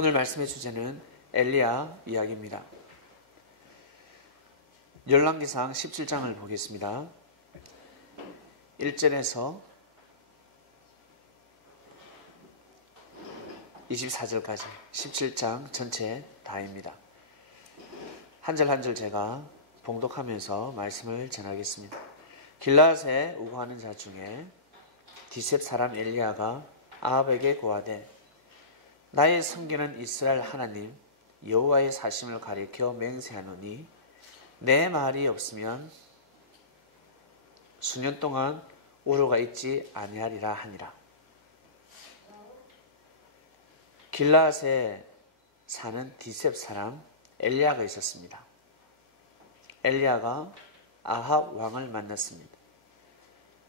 오늘 말씀의 주제는 엘리야 이야기입니다. 열왕기상 17장을 보겠습니다. 1절에서 24절까지 17장 전체 다입니다. 한 절 한 절 제가 봉독하면서 말씀을 전하겠습니다. 길라앗에 우거하는 자 중에 디셉 사람 엘리야가 아합에게 고하되 나의 섬기는 이스라엘 하나님 여호와의 사심을 가리켜 맹세하노니 내 말이 없으면 수년 동안 우로가 있지 아니하리라 하니라. 길라앗에 사는 디셉 사람 엘리야가 있었습니다. 엘리야가 아합 왕을 만났습니다.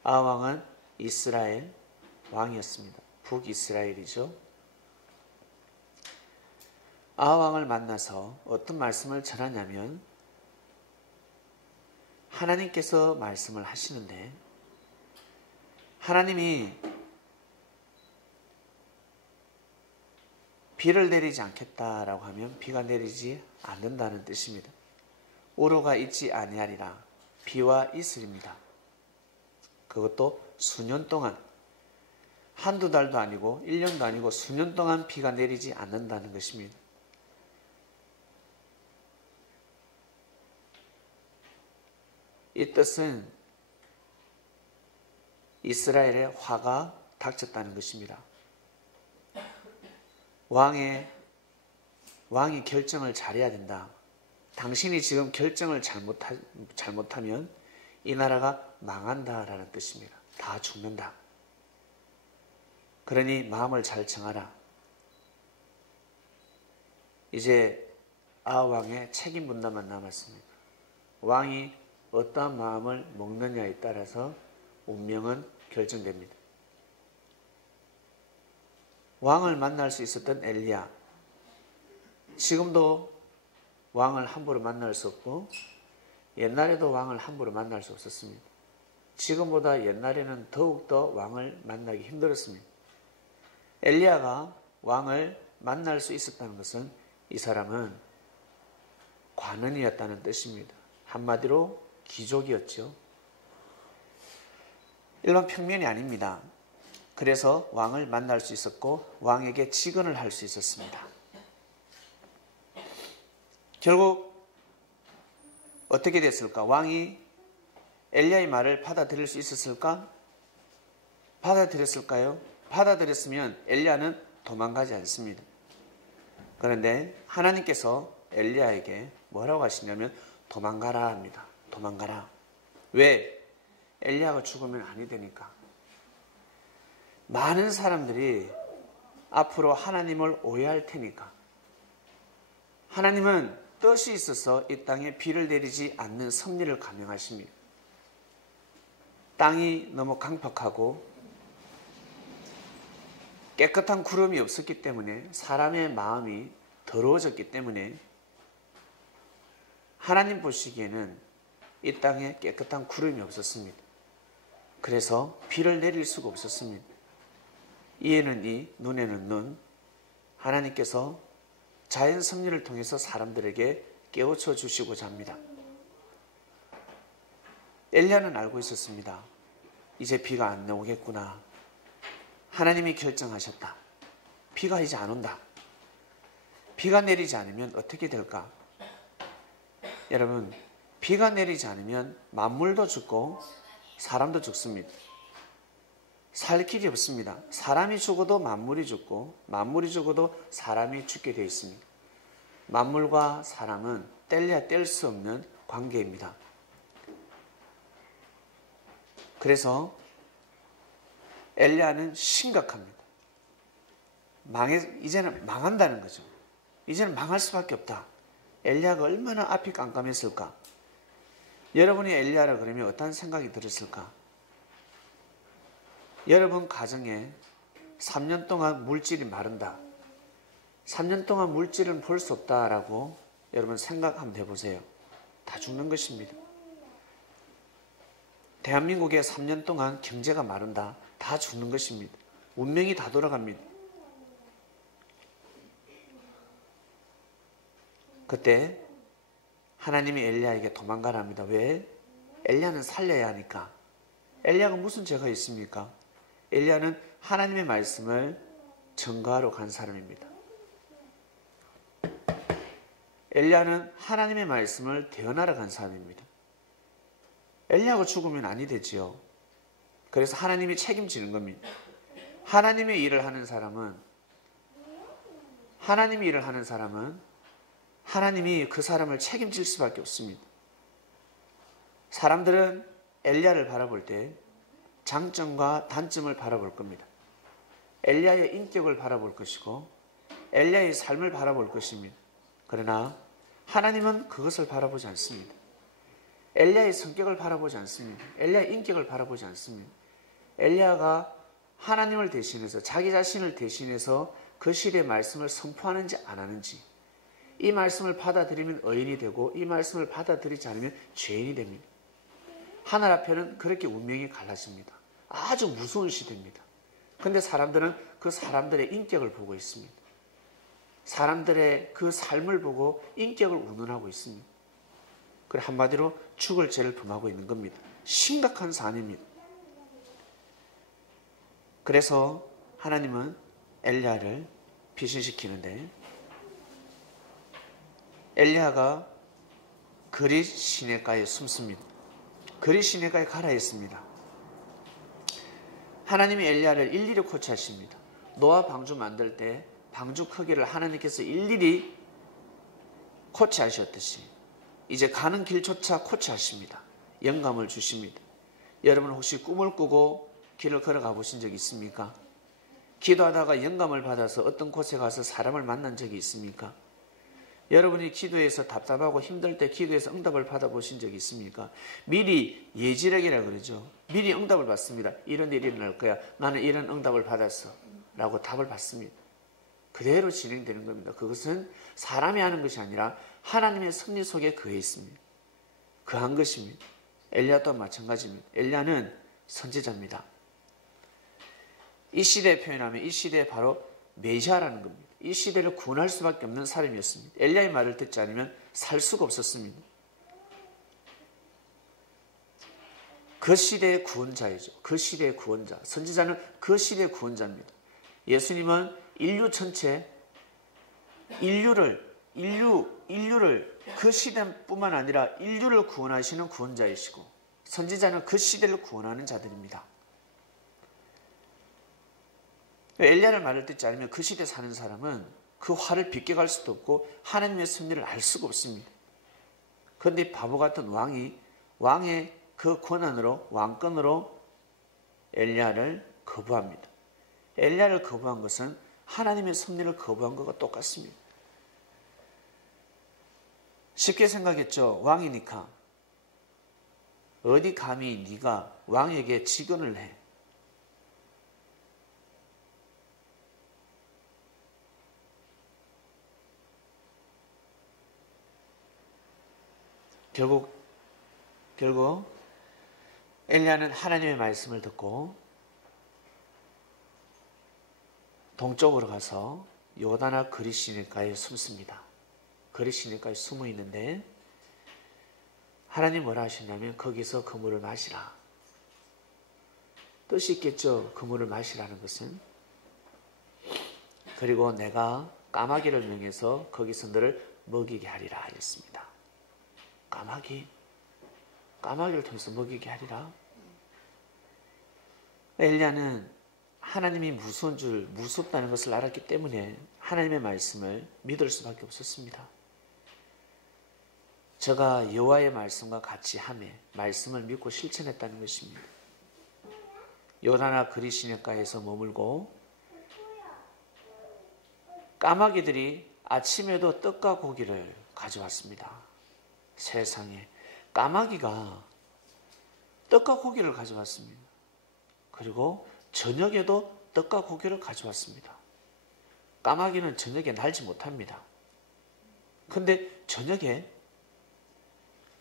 아합 왕은 이스라엘 왕이었습니다. 북이스라엘이죠. 아합 왕을 만나서 어떤 말씀을 전하냐면 하나님께서 말씀을 하시는데 하나님이 비를 내리지 않겠다라고 하면 비가 내리지 않는다는 뜻입니다. 우로가 있지 아니하리라. 비와 이슬입니다. 그것도 수년 동안 한두 달도 아니고 1년도 아니고 수년 동안 비가 내리지 않는다는 것입니다. 이 뜻은 이스라엘의 화가 닥쳤다는 것입니다. 왕이 결정을 잘해야 된다. 당신이 지금 결정을 잘못하면 이 나라가 망한다라는 뜻입니다. 다 죽는다. 그러니 마음을 잘 정하라. 이제 아합 왕의 책임 분담만 남았습니다. 왕이 어떠한 마음을 먹느냐에 따라서 운명은 결정됩니다. 왕을 만날 수 있었던 엘리야, 지금도 왕을 함부로 만날 수 없고 옛날에도 왕을 함부로 만날 수 없었습니다. 지금보다 옛날에는 더욱더 왕을 만나기 힘들었습니다. 엘리야가 왕을 만날 수 있었다는 것은 이 사람은 관원이었다는 뜻입니다. 한마디로 귀족이었죠. 일반 평면이 아닙니다. 그래서 왕을 만날 수 있었고 왕에게 직언을 할 수 있었습니다. 결국 어떻게 됐을까? 왕이 엘리야의 말을 받아들일 수 있었을까? 받아들였을까요? 받아들였으면 엘리야는 도망가지 않습니다. 그런데 하나님께서 엘리야에게 뭐라고 하시냐면 도망가라 합니다. 도망가라. 왜? 엘리야가 죽으면 아니 되니까. 많은 사람들이 앞으로 하나님을 오해할 테니까. 하나님은 뜻이 있어서 이 땅에 비를 내리지 않는 섭리를 감행하십니다. 땅이 너무 강팍하고 깨끗한 구름이 없었기 때문에 사람의 마음이 더러워졌기 때문에 하나님 보시기에는 이 땅에 깨끗한 구름이 없었습니다. 그래서 비를 내릴 수가 없었습니다. 이에는 이, 눈에는 눈. 하나님께서 자연 섭리를 통해서 사람들에게 깨우쳐 주시고자 합니다. 엘리야는 알고 있었습니다. 이제 비가 안 오겠구나. 하나님이 결정하셨다. 비가 이제 안 온다. 비가 내리지 않으면 어떻게 될까? 여러분, 비가 내리지 않으면 만물도 죽고 사람도 죽습니다. 살 길이 없습니다. 사람이 죽어도 만물이 죽고 만물이 죽어도 사람이 죽게 되어 있습니다. 만물과 사람은 뗄래야 뗄 수 없는 관계입니다. 그래서 엘리야는 심각합니다. 이제는 망한다는 거죠. 이제는 망할 수밖에 없다. 엘리야가 얼마나 앞이 깜깜했을까? 여러분이 엘리야라 그러면 어떤 생각이 들었을까? 여러분 가정에 3년 동안 물질이 마른다. 3년 동안 물질은 볼 수 없다라고 여러분 생각 한번 해보세요. 다 죽는 것입니다. 대한민국에 3년 동안 경제가 마른다. 다 죽는 것입니다. 운명이 다 돌아갑니다. 그때 하나님이 엘리야에게 도망가라 합니다. 왜? 엘리야는 살려야 하니까. 엘리야가 무슨 죄가 있습니까? 엘리야는 하나님의 말씀을 전가하러 간 사람입니다. 엘리야는 하나님의 말씀을 대언하러 간 사람입니다. 엘리야가 죽으면 아니 되지요. 그래서 하나님이 책임지는 겁니다. 하나님의 일을 하는 사람은 하나님이 그 사람을 책임질 수밖에 없습니다. 사람들은 엘리야를 바라볼 때 장점과 단점을 바라볼 겁니다. 엘리야의 인격을 바라볼 것이고 엘리야의 삶을 바라볼 것입니다. 그러나 하나님은 그것을 바라보지 않습니다. 엘리야의 성격을 바라보지 않습니다. 엘리야의 인격을 바라보지 않습니다. 엘리야가 하나님을 대신해서 자기 자신을 대신해서 그 시대의 말씀을 선포하는지 안 하는지, 이 말씀을 받아들이면 의인이 되고 이 말씀을 받아들이지 않으면 죄인이 됩니다. 하늘 앞에는 그렇게 운명이 갈라집니다. 아주 무서운 시대입니다. 그런데 사람들은 그 사람들의 인격을 보고 있습니다. 사람들의 그 삶을 보고 인격을 운운하고 있습니다. 그래 한마디로 죽을 죄를 범하고 있는 겁니다. 심각한 사안입니다. 그래서 하나님은 엘리야를 피신시키는데 엘리야가 그릿 시내가에 숨습니다. 그릿 시내가에 가라 했습니다. 하나님이 엘리야를 일일이 코치하십니다. 노아 방주 만들 때 방주 크기를 하나님께서 일일이 코치하셨듯이 이제 가는 길조차 코치하십니다. 영감을 주십니다. 여러분 혹시 꿈을 꾸고 길을 걸어가 보신 적 있습니까? 기도하다가 영감을 받아서 어떤 곳에 가서 사람을 만난 적이 있습니까? 여러분이 기도해서 답답하고 힘들 때 기도해서 응답을 받아보신 적이 있습니까? 미리 예지력이라고 그러죠. 미리 응답을 받습니다. 이런 일이 일어날 거야. 나는 이런 응답을 받았어. 라고 답을 받습니다. 그대로 진행되는 겁니다. 그것은 사람이 하는 것이 아니라 하나님의 섭리 속에 거해 있습니다. 거한 것입니다. 엘리야 또한 마찬가지입니다. 엘리야는 선지자입니다. 이 시대에 표현하면 이 시대에 바로 메시아라는 겁니다. 이 시대를 구원할 수밖에 없는 사람이었습니다. 엘리야의 말을 듣지 않으면 살 수가 없었습니다. 그 시대의 구원자이죠. 그 시대의 구원자. 선지자는 그 시대의 구원자입니다. 예수님은 인류 전체 인류를 그 시대뿐만 아니라 인류를 구원하시는 구원자이시고 선지자는 그 시대를 구원하는 자들입니다. 엘리야의 말을 듣지 않으면 그 시대에 사는 사람은 그 화를 비껴갈 수도 없고 하나님의 섭리를 알 수가 없습니다. 그런데 바보 같은 왕의 그 권한으로 왕권으로 엘리야를 거부합니다. 엘리야를 거부한 것은 하나님의 섭리를 거부한 것과 똑같습니다. 쉽게 생각했죠. 왕이니까 어디 감히 네가 왕에게 직언을 해. 결국 엘리야는 하나님의 말씀을 듣고 동쪽으로 가서 요단아 그릿 시내가에 숨습니다. 그릿 시내가에 숨어 있는데 하나님 뭐라 하시냐면 거기서 그 물을 마시라. 뜻이 있겠죠. 그 물을 마시라는 것은. 그리고 내가 까마귀를 명해서 거기서 너를 먹이게 하리라 하였습니다. 까마귀를 통해서 먹이게 하리라. 엘리야는 하나님이 무섭다는 것을 알았기 때문에 하나님의 말씀을 믿을 수밖에 없었습니다. 저가 여호와의 말씀과 같이 하매 말씀을 믿고 실천했다는 것입니다. 요단아 그릿 시내가에서 머물고 까마귀들이 아침에도 떡과 고기를 가져왔습니다. 세상에 까마귀가 떡과 고기를 가져왔습니다. 그리고 저녁에도 떡과 고기를 가져왔습니다. 까마귀는 저녁에 날지 못합니다. 그런데 저녁에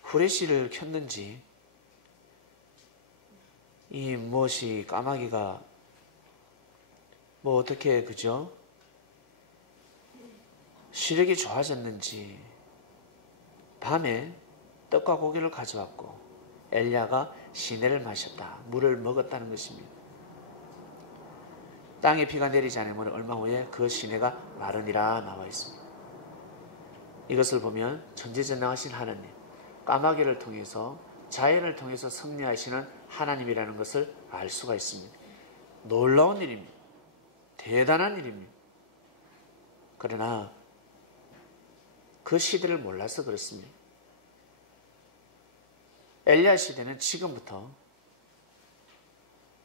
후레쉬를 켰는지 이 무엇이 까마귀가 어떻게 그죠? 시력이 좋아졌는지 밤에 떡과 고기를 가져왔고 엘리야가 시내를 마셨다. 물을 먹었다는 것입니다. 땅에 비가 내리지 않으면 얼마 후에 그 시내가 마르니라 나와 있습니다. 이것을 보면 전지전능하신 하나님, 까마귀를 통해서 자연을 통해서 섭리하시는 하나님이라는 것을 알 수가 있습니다. 놀라운 일입니다. 대단한 일입니다. 그러나 그 시대를 몰라서 그렇습니다. 엘리야 시대는 지금부터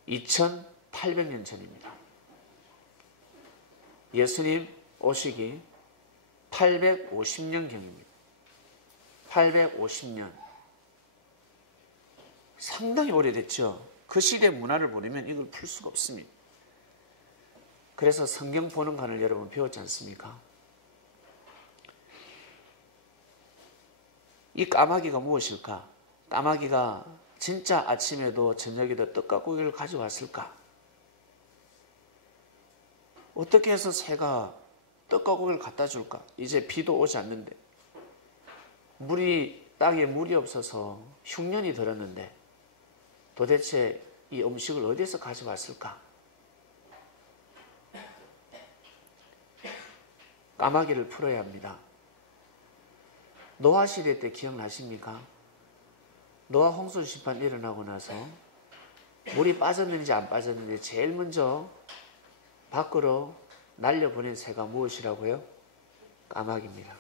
2800년 전입니다. 예수님 오시기 850년경입니다. 850년. 상당히 오래됐죠. 그 시대 문화를 보려면 이걸 풀 수가 없습니다. 그래서 성경 보는 관을 여러분 배웠지 않습니까? 이 까마귀가 무엇일까? 까마귀가 진짜 아침에도 저녁에도 떡과 고기를 가져왔을까? 어떻게 해서 새가 떡과 고기를 갖다 줄까? 이제 비도 오지 않는데 땅에 물이 없어서 흉년이 들었는데 도대체 이 음식을 어디서 가져왔을까? 까마귀를 풀어야 합니다. 노아 시대 때 기억나십니까? 노아 홍수 심판 일어나고 나서 물이 빠졌는지 안 빠졌는지 제일 먼저 밖으로 날려보낸 새가 무엇이라고요? 까마귀입니다.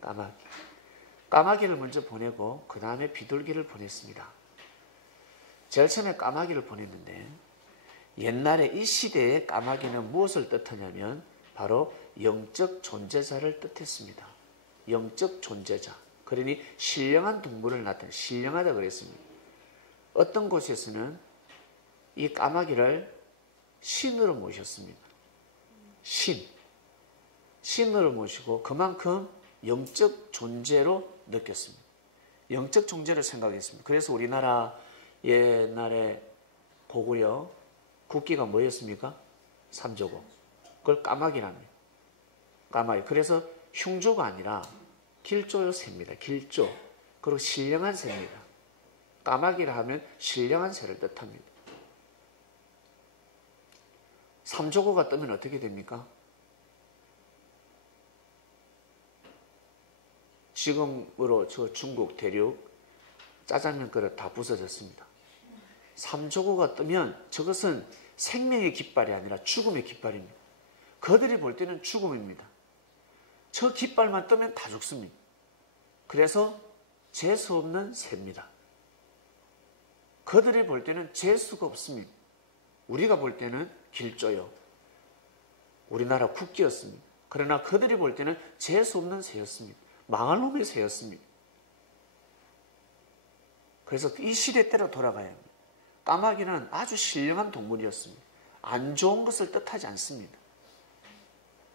까마귀. 까마귀를 먼저 보내고 그 다음에 비둘기를 보냈습니다. 제일 처음에 까마귀를 보냈는데 옛날에 이 시대의 까마귀는 무엇을 뜻하냐면 바로 영적 존재자를 뜻했습니다. 영적 존재자. 그러니 신령한 동물을 나타내 신령하다 그랬습니다. 어떤 곳에서는 이 까마귀를 신으로 모셨습니다. 신으로 모시고 그만큼 영적 존재로 느꼈습니다. 영적 존재를 생각했습니다. 그래서 우리나라 옛날에 고구려 국기가 뭐였습니까? 삼조고. 그걸 까마귀랍니다. 까마귀. 그래서 흉조가 아니라 길조요 새입니다. 길조. 그리고 신령한 새입니다. 까마귀라 하면 신령한 새를 뜻합니다. 삼조고가 뜨면 어떻게 됩니까? 지금으로 저 중국 대륙 짜장면 그릇 다 부서졌습니다. 삼조고가 뜨면 저것은 생명의 깃발이 아니라 죽음의 깃발입니다. 그들이 볼 때는 죽음입니다. 저 깃발만 뜨면 다 죽습니다. 그래서 재수 없는 새입니다. 그들이 볼 때는 재수가 없습니다. 우리가 볼 때는 길조요. 우리나라 국기였습니다. 그러나 그들이 볼 때는 재수 없는 새였습니다. 망할 놈의 새였습니다. 그래서 이 시대 때로 돌아가야 합니다. 까마귀는 아주 신령한 동물이었습니다. 안 좋은 것을 뜻하지 않습니다.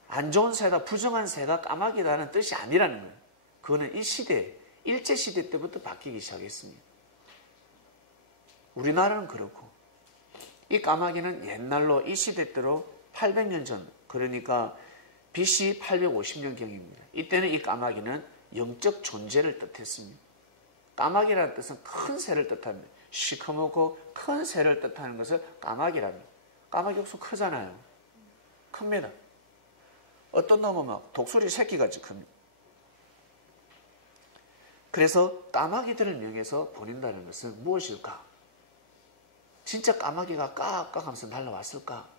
안 좋은 새다, 부정한 새가 까마귀다는 뜻이 아니라는 거예요. 그거는 이 시대, 일제시대 때부터 바뀌기 시작했습니다. 우리나라는 그렇고 이 까마귀는 옛날로 이 시대 때로 800년 전, 그러니까 BC 850년경입니다. 이때는 이 까마귀는 영적 존재를 뜻했습니다. 까마귀라는 뜻은 큰 새를 뜻합니다. 시커멓고 큰 새를 뜻하는 것을 까마귀랍니다. 까마귀 엄청 크잖아요. 큽니다. 어떤 놈은 막 독수리 새끼같이 큽니다. 그래서 까마귀들을 명해서 보낸다는 것은 무엇일까? 진짜 까마귀가 깍깍 하면서 날아왔을까?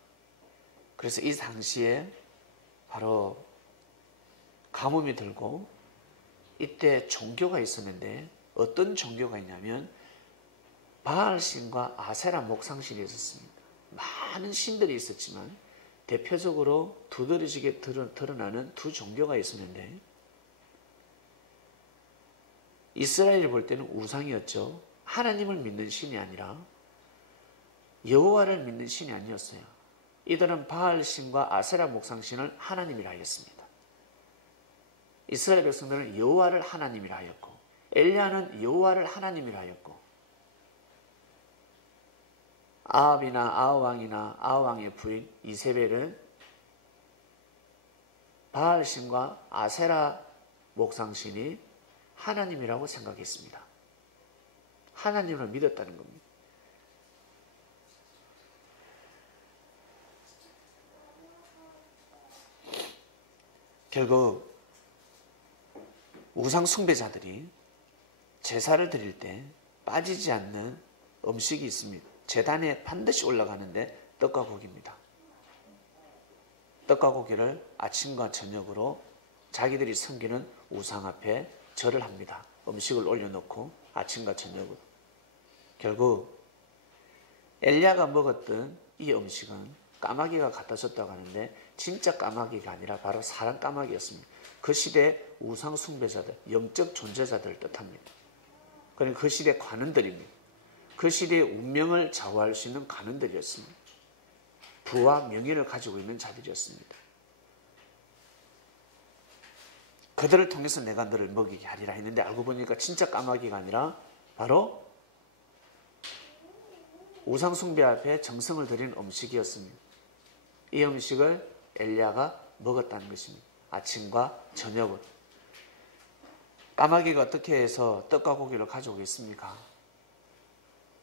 그래서 이 당시에 바로 가뭄이 들고 이때 종교가 있었는데 어떤 종교가 있냐면 바알신과 아세라 목상신이 있었습니다. 많은 신들이 있었지만 대표적으로 두드러지게 드러나는 두 종교가 있었는데 이스라엘이 볼 때는 우상이었죠. 하나님을 믿는 신이 아니라 여호와를 믿는 신이 아니었어요. 이들은 바알신과 아세라 목상신을 하나님이라 하였습니다. 이스라엘 백성들은 여호와를 하나님이라 하였고 엘리야는 여호와를 하나님이라 하였고 아합이나 아하왕이나 아하왕의 부인 이세벨은 바알신과 아세라 목상신이 하나님이라고 생각했습니다. 하나님을 믿었다는 겁니다. 결국 우상 숭배자들이 제사를 드릴 때 빠지지 않는 음식이 있습니다. 제단에 반드시 올라가는데 떡과 고기입니다. 떡과 고기를 아침과 저녁으로 자기들이 섬기는 우상 앞에 절을 합니다. 음식을 올려놓고 아침과 저녁으로. 결국 엘리야가 먹었던 이 음식은 까마귀가 갖다 줬다고 하는데 진짜 까마귀가 아니라 바로 사람 까마귀였습니다. 그 시대 우상 숭배자들, 영적 존재자들을 뜻합니다. 그러니까 그 시대 관원들입니다. 그 시대의 운명을 좌우할 수 있는 관원들이었습니다. 부와 명예를 가지고 있는 자들이었습니다. 그들을 통해서 내가 너를 먹이게 하리라 했는데 알고 보니까 진짜 까마귀가 아니라 바로 우상 숭배 앞에 정성을 들인 음식이었습니다. 이 음식을 엘리야가 먹었다는 것입니다. 아침과 저녁을. 까마귀가 어떻게 해서 떡과 고기를 가져오겠습니까?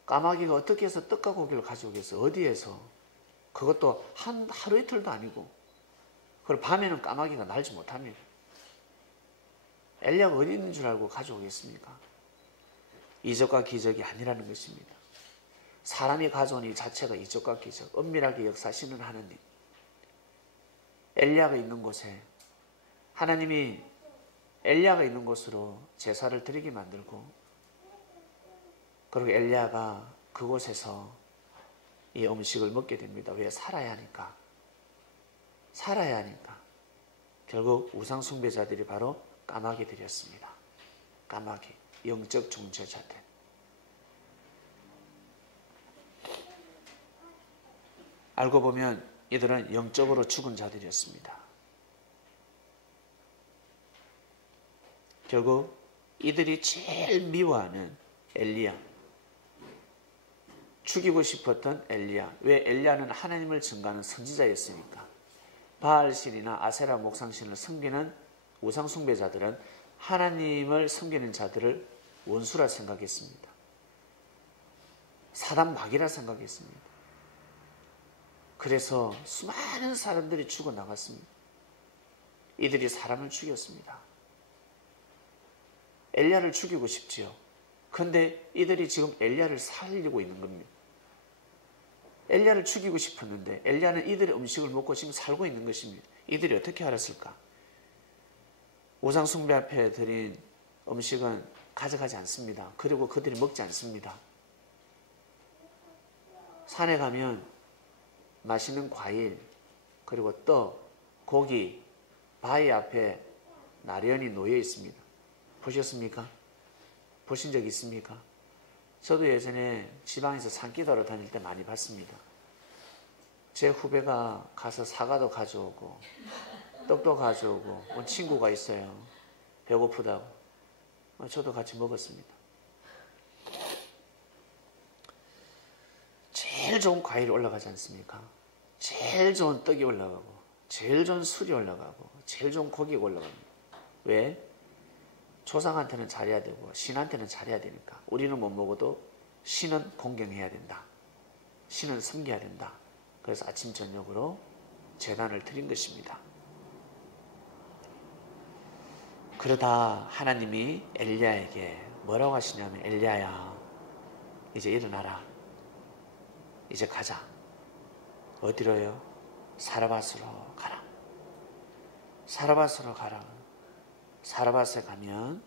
까마귀가 어떻게 해서 떡과 고기를 가져오겠어요? 어디에서? 그것도 하루 이틀도 아니고. 그리고 밤에는 까마귀가 날지 못합니다. 엘리야가 어디 있는 줄 알고 가져오겠습니까? 이적과 기적이 아니라는 것입니다. 사람이 가져온 이 자체가 이적과 기적, 은밀하게 역사하시는 하나님. 엘리야가 있는 곳에 하나님이 엘리야가 있는 곳으로 제사를 드리게 만들고, 그리고 엘리야가 그곳에서 이 음식을 먹게 됩니다. 왜? 살아야 하니까. 살아야 하니까. 결국 우상 숭배자들이 바로 까마귀들이었습니다. 까마귀, 영적 존재자들. 알고 보면 이들은 영적으로 죽은 자들이었습니다. 결국 이들이 제일 미워하는 엘리야, 죽이고 싶었던 엘리야. 왜? 엘리야는 하나님을 증거하는 선지자였으니까. 바알신이나 아세라 목상신을 섬기는 우상 숭배자들은 하나님을 섬기는 자들을 원수라 생각했습니다. 사단 마귀라 생각했습니다. 그래서 수많은 사람들이 죽어나갔습니다. 이들이 사람을 죽였습니다. 엘리야를 죽이고 싶지요. 그런데 이들이 지금 엘리야를 살리고 있는 겁니다. 엘리야를 죽이고 싶었는데 엘리야는 이들의 음식을 먹고 지금 살고 있는 것입니다. 이들이 어떻게 알았을까? 우상 숭배 앞에 드린 음식은 가져가지 않습니다. 그리고 그들이 먹지 않습니다. 산에 가면 맛있는 과일, 그리고 떡, 고기, 바위 앞에 나련히 놓여 있습니다. 보셨습니까? 보신 적 있습니까? 저도 예전에 지방에서 산기도로 다닐 때 많이 봤습니다. 제 후배가 가서 사과도 가져오고 떡도 가져오고 친구가 있어요. 배고프다고. 저도 같이 먹었습니다. 제일 좋은 과일이 올라가지 않습니까? 제일 좋은 떡이 올라가고 제일 좋은 술이 올라가고 제일 좋은 고기가 올라갑니다. 왜? 조상한테는 잘해야 되고 신한테는 잘해야 되니까. 우리는 못 먹어도 신은 공경해야 된다. 신은 섬겨야 된다. 그래서 아침 저녁으로 제단을 드린 것입니다. 그러다 하나님이 엘리야에게 뭐라고 하시냐면, 엘리야야, 이제 일어나라. 이제 가자. 어디로요? 사르밧으로 가라. 사르밧으로 가라. 사르밧에 가면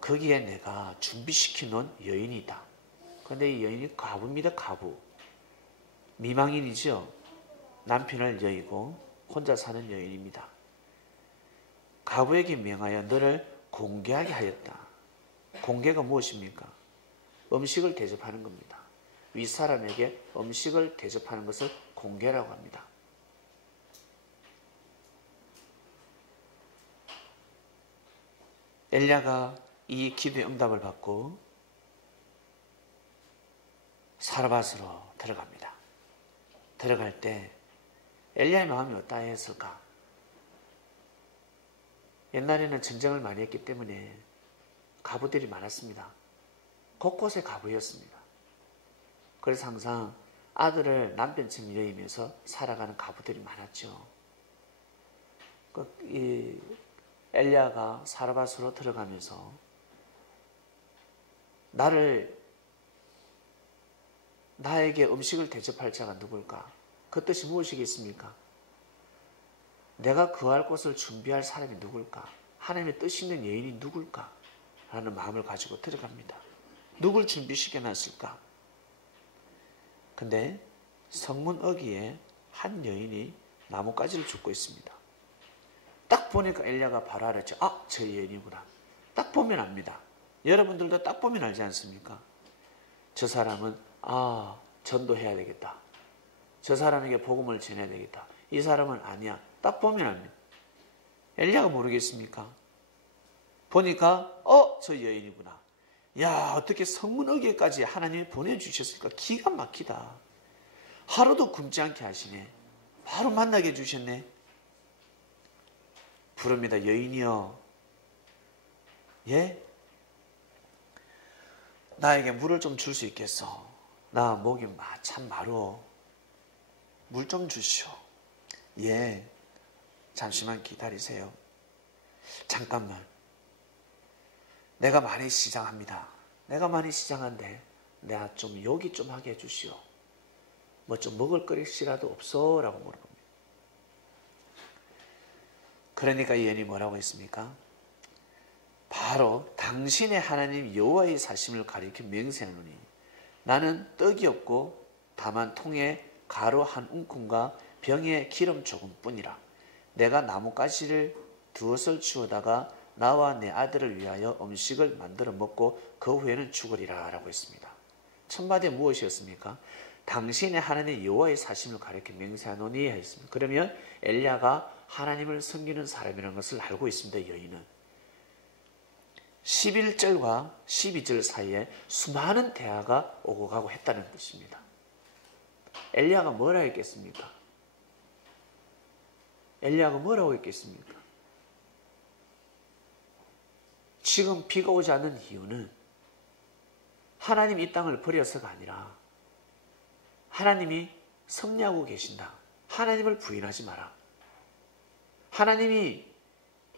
거기에 내가 준비시켜 놓은 여인이 있다. 그런데 이 여인이 과부입니다. 과부. 미망인이죠. 남편을 여의고 혼자 사는 여인입니다. 과부에게 명하여 너를 공개하게 하였다. 공개가 무엇입니까? 음식을 대접하는 겁니다. 윗사람에게 음식을 대접하는 것을 공개라고 합니다. 엘리야가 이 기도의 응답을 받고 사르밧으로 들어갑니다. 들어갈 때 엘리야의 마음이 어떠했을까? 옛날에는 전쟁을 많이 했기 때문에 가부들이 많았습니다. 곳곳에 가부였습니다. 그래서 항상 아들을 남편처럼 여기면서 살아가는 가부들이 많았죠. 이 엘리야가 사르밧으로 들어가면서 나에게 음식을 대접할 자가 누굴까? 그 뜻이 무엇이겠습니까? 내가 거할 곳을 준비할 사람이 누굴까? 하나님의 뜻 있는 여인이 누굴까? 라는 마음을 가지고 들어갑니다. 누굴 준비시켜놨을까? 근데 성문 어귀에 한 여인이 나뭇가지를 줍고 있습니다. 딱 보니까 엘리야가 바로 알았죠. 아, 저 여인이구나. 딱 보면 압니다. 여러분들도 딱 보면 알지 않습니까? 저 사람은 전도해야 되겠다. 저 사람에게 복음을 전해야 되겠다. 이 사람은 아니야. 딱 보면 압니다. 엘리야가 모르겠습니까? 보니까 저 여인이구나. 야, 어떻게 성문 어귀까지 하나님이 보내주셨을까? 기가 막히다. 하루도 굶지 않게 하시네. 바로 만나게 해주셨네. 부릅니다. 여인이여, 예? 나에게 물을 좀 줄 수 있겠어? 나 목이 참 마르어. 물 좀 주시오. 예, 잠시만 기다리세요. 잠깐만. 내가 많이 시장합니다. 내가 많이 시장한데 내가 좀 요기 좀 하게 해주시오. 뭐 좀 먹을 것이라도 없어? 라고 물어봅니다. 그러니까 이 여인이 뭐라고 했습니까? 바로 당신의 하나님 여호와의 사심을 가리켜 맹세하노니 나는 떡이 없고 다만 통에 가루 한 움큼과 병에 기름 조금뿐이라. 내가 나뭇가지를 두엇을 주워다가 나와 내 아들을 위하여 음식을 만들어 먹고 그 후에는 죽으리라 라고 했습니다. 첫 마디 무엇이었습니까? 당신의 하나님 여호와의 사심을 가리켜 맹세하노니 했습니다. 그러면 엘리야가 하나님을 섬기는 사람이라는 것을 알고 있습니다. 여인은 11절과 12절 사이에 수많은 대화가 오고 가고 했다는 것입니다. 엘리야가 뭐라 했겠습니까? 엘리야가 뭐라고 했겠습니까? 지금 비가 오지 않는 이유는 하나님 이 땅을 버려서가 아니라 하나님이 섭리하고 계신다. 하나님을 부인하지 마라. 하나님이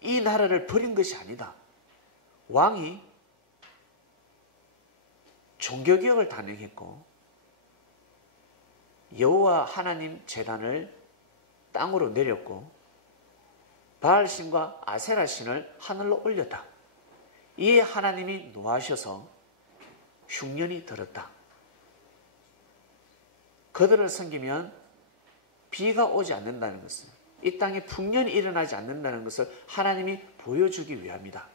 이 나라를 버린 것이 아니다. 왕이 종교개혁을 단행했고 여호와 하나님 제단을 땅으로 내렸고 바알신과 아세라신을 하늘로 올렸다. 이에 하나님이 노하셔서 흉년이 들었다. 그들을 섬기면 비가 오지 않는다는 것은, 이 땅에 풍년이 일어나지 않는다는 것을 하나님이 보여주기 위함이다.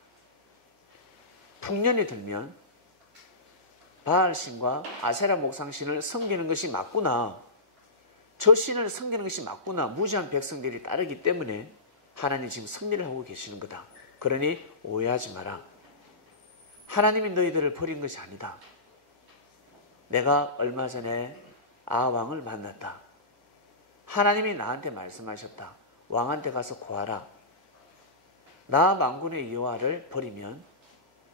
풍년이 들면 바알신과 아세라 목상신을 섬기는 것이 맞구나. 저 신을 섬기는 것이 맞구나. 무지한 백성들이 따르기 때문에 하나님이 지금 섭리를 하고 계시는 거다. 그러니 오해하지 마라. 하나님이 너희들을 버린 것이 아니다. 내가 얼마 전에 아왕을 만났다. 하나님이 나한테 말씀하셨다. 왕한테 가서 구하라. 나 만군의 여호와를 버리면,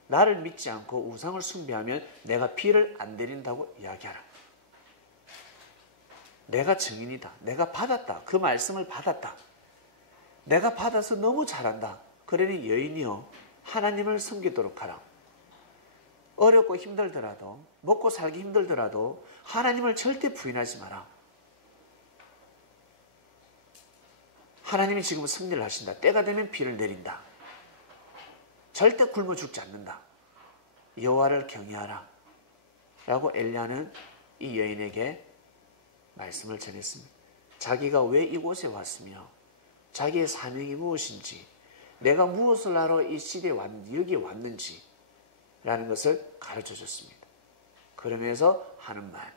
나를 믿지 않고 우상을 숭배하면 내가 비를 안 내린다고 이야기하라. 내가 증인이다. 내가 받았다. 그 말씀을 받았다. 내가 받아서 너무 잘한다. 그러니 여인이여, 하나님을 섬기도록 하라. 어렵고 힘들더라도, 먹고 살기 힘들더라도 하나님을 절대 부인하지 마라. 하나님이 지금 섭리를 하신다. 때가 되면 비를 내린다. 절대 굶어 죽지 않는다. 여호와를 경외하라. 라고 엘리야는 이 여인에게 말씀을 전했습니다. 자기가 왜 이곳에 왔으며 자기의 사명이 무엇인지, 내가 무엇을 하러 이 시대에 여기에 왔는지 라는 것을 가르쳐 줬습니다. 그러면서 하는 말,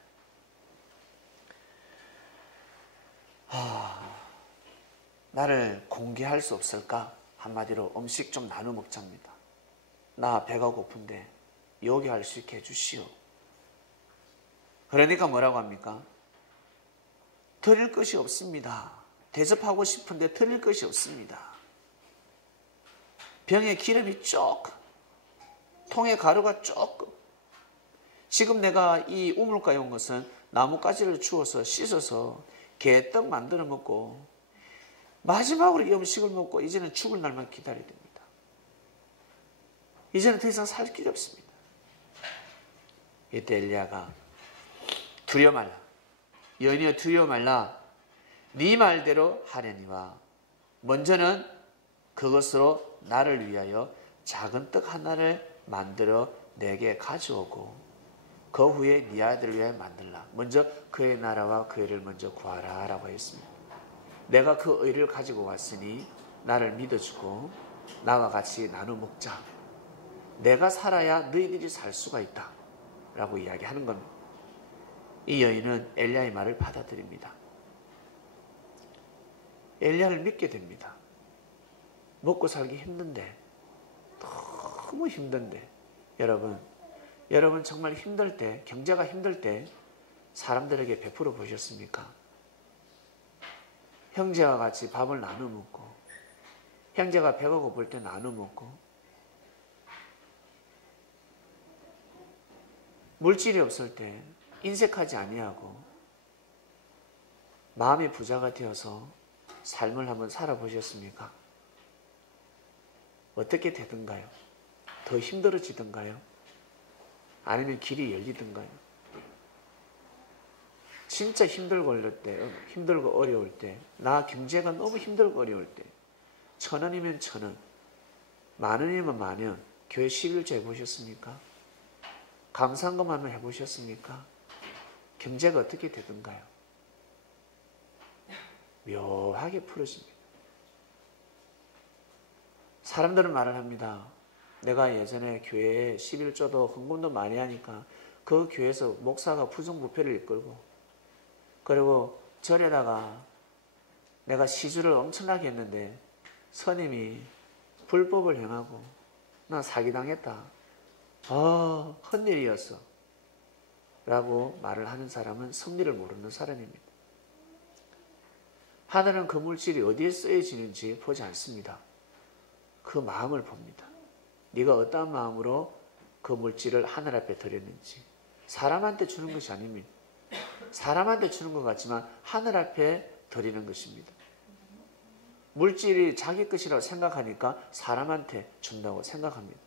나를 공개할 수 없을까? 한마디로 음식 좀 나눠 먹자입니다. 나 배가 고픈데 요기할 수 있게 해주시오. 그러니까 뭐라고 합니까? 드릴 것이 없습니다. 대접하고 싶은데 드릴 것이 없습니다. 병에 기름이 쪽 통에 가루가 조금. 지금 내가 이 우물가에 온 것은 나뭇가지를 주워서 씻어서 개떡 만들어 먹고 마지막으로 이 음식을 먹고 이제는 죽을 날만 기다려야 됩니다. 이제는 더 이상 살 길이 없습니다. 이때 엘리야가 두려워 말라. 여인이여 두려워 말라. 네 말대로 하려니와 먼저는 그것으로 나를 위하여 작은 떡 하나를 만들어 내게 가져오고 그 후에 네 아들을 위하여 만들라. 먼저 그의 나라와 그 의를 먼저 구하라 라고 했습니다. 내가 그 의를 가지고 왔으니 나를 믿어주고 나와 같이 나눠 먹자. 내가 살아야 너희들이 살 수가 있다 라고 이야기하는 겁니다. 이 여인은 엘리야의 말을 받아들입니다. 엘리야를 믿게 됩니다. 먹고 살기 힘든데, 너무 힘든데, 여러분 정말 힘들 때, 경제가 힘들 때 사람들에게 베풀어 보셨습니까? 형제와 같이 밥을 나눠 먹고, 형제가 배가 고플 때 나눠 먹고, 물질이 없을 때 인색하지 아니하고 마음의 부자가 되어서 삶을 한번 살아보셨습니까? 어떻게 되던가요? 더 힘들어지던가요? 아니면 길이 열리던가요? 진짜 힘들고 어려울 때, 힘들고 어려울 때, 나 경제가 너무 힘들고 어려울 때, 1,000원이면 1,000원, 10,000원이면 10,000원, 교회 11조 해보셨습니까? 감사한금 한번 해보셨습니까? 경제가 어떻게 되던가요? 묘하게 풀어집니다. 사람들은 말을 합니다. 내가 예전에 교회에 11조도 헌금도 많이 하니까 그 교회에서 목사가 부정부패를 이끌고 그리고 절에다가 내가 시주를 엄청나게 했는데 스님이 불법을 행하고 나 사기당했다. 헛일이었어. 라고 말을 하는 사람은 섭리를 모르는 사람입니다. 하늘은 그 물질이 어디에 쓰여지는지 보지 않습니다. 그 마음을 봅니다. 네가 어떠한 마음으로 그 물질을 하늘 앞에 드렸는지. 사람한테 주는 것이 아닙니다. 사람한테 주는 것 같지만 하늘 앞에 드리는 것입니다. 물질이 자기 것이라고 생각하니까 사람한테 준다고 생각합니다.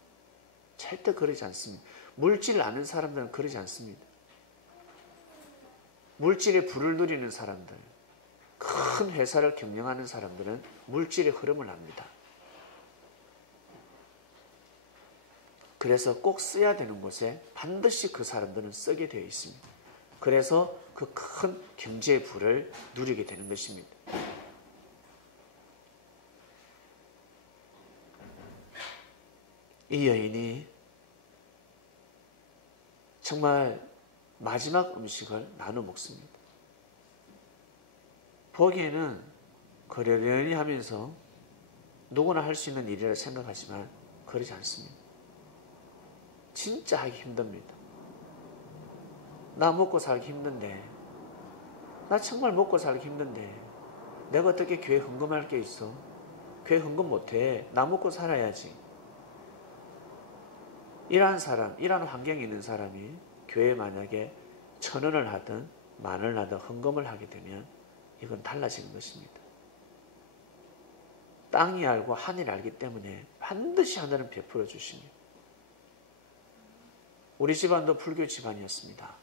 절대 그러지 않습니다. 물질을 아는 사람들은 그러지 않습니다. 물질에 불을 누리는 사람들, 큰 회사를 경영하는 사람들은 물질의 흐름을 압니다. 그래서 꼭 써야 되는 곳에 반드시 그 사람들은 쓰게 되어 있습니다. 그래서 그 큰 경제의 부를 누리게 되는 것입니다. 이 여인이 정말 마지막 음식을 나눠 먹습니다. 보기에는 그러려니 하면서 누구나 할 수 있는 일이라 생각하지만 그러지 않습니다. 진짜 하기 힘듭니다. 나 먹고 살기 힘든데, 나 정말 먹고 살기 힘든데 내가 어떻게 교회 헌금할 게 있어? 교회 헌금 못해. 나 먹고 살아야지. 이러한 사람, 이러한 환경에 있는 사람이 교회에 만약에 1,000원을 하든 10,000원을 하든 헌금을 하게 되면 이건 달라지는 것입니다. 땅이 알고 하늘이 알기 때문에 반드시 하늘은 베풀어 주십니다. 우리 집안도 불교 집안이었습니다.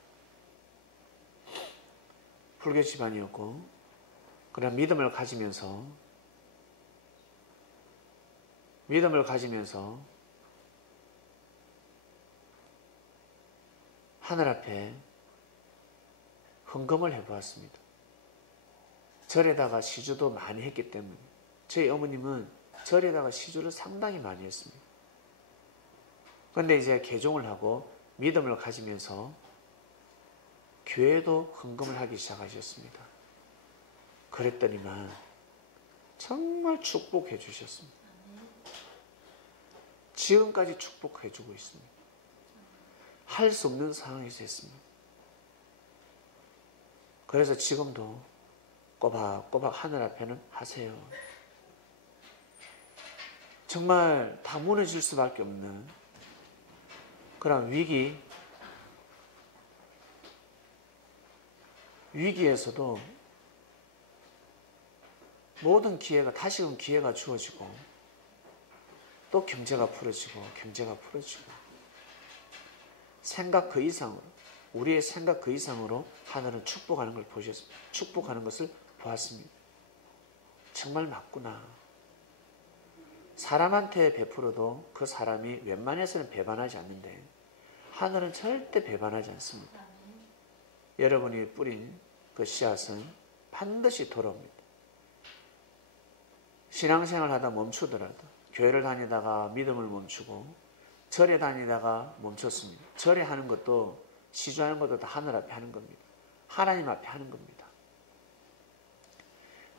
불교 집안이었고 그런 믿음을 가지면서 하늘 앞에 헌금을 해보았습니다. 절에다가 시주도 많이 했기 때문에 저희 어머님은 절에다가 시주를 상당히 많이 했습니다. 그런데 이제 개종을 하고 믿음을 가지면서 교회도 헌금을 하기 시작하셨습니다. 그랬더니만 정말 축복해 주셨습니다. 지금까지 축복해 주고 있습니다. 할 수 없는 상황에서 했습니다. 그래서 지금도 꼬박꼬박 하늘 앞에는 하세요. 정말 다 무너질 수밖에 없는 그럼 위기에서도 모든 기회가 다시금 기회가 주어지고 또 경제가 풀어지고 생각 그 이상으로 우리의 생각 그 이상으로 하늘은 축복하는 걸 보셨습니다. 축복하는 것을 보았습니다. 정말 맞구나. 사람한테 베풀어도 그 사람이 웬만해서는 배반하지 않는데 하늘은 절대 배반하지 않습니다. 여러분이 뿌린 그 씨앗은 반드시 돌아옵니다. 신앙생활 하다 멈추더라도 교회를 다니다가 믿음을 멈추고 절에 다니다가 멈췄습니다. 절에 하는 것도 시주하는 것도 다 하늘 앞에 하는 겁니다. 하나님 앞에 하는 겁니다.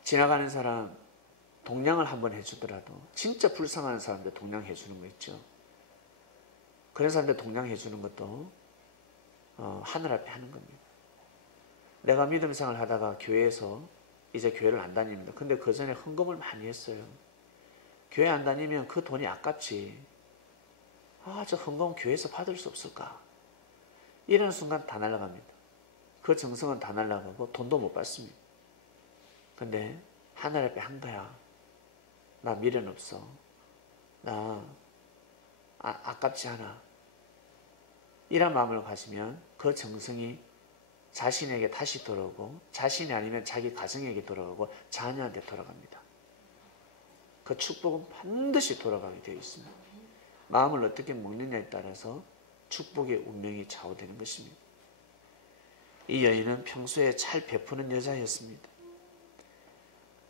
지나가는 사람 동냥을 한번 해주더라도 진짜 불쌍한 사람들 동냥해 주는 거 있죠. 그런 사람들 동냥해 주는 것도 하늘 앞에 하는 겁니다. 내가 믿음 생활 하다가 교회에서 이제 교회를 안 다닙니다. 근데 그 전에 헌금을 많이 했어요. 교회 안 다니면 그 돈이 아깝지. 저 헌금 교회에서 받을 수 없을까? 이런 순간 다 날아갑니다. 그 정성은 다 날아가고 돈도 못 받습니다. 근데 하늘 앞에 한 거야. 나 미련 없어. 나 아깝지 않아. 이런 마음을 가지면 그 정성이 자신에게 다시 돌아오고 자신이 아니면 자기 가정에게 돌아오고 자녀한테 돌아갑니다. 그 축복은 반드시 돌아가게 되어 있습니다. 마음을 어떻게 먹느냐에 따라서 축복의 운명이 좌우되는 것입니다. 이 여인은 평소에 잘 베푸는 여자였습니다.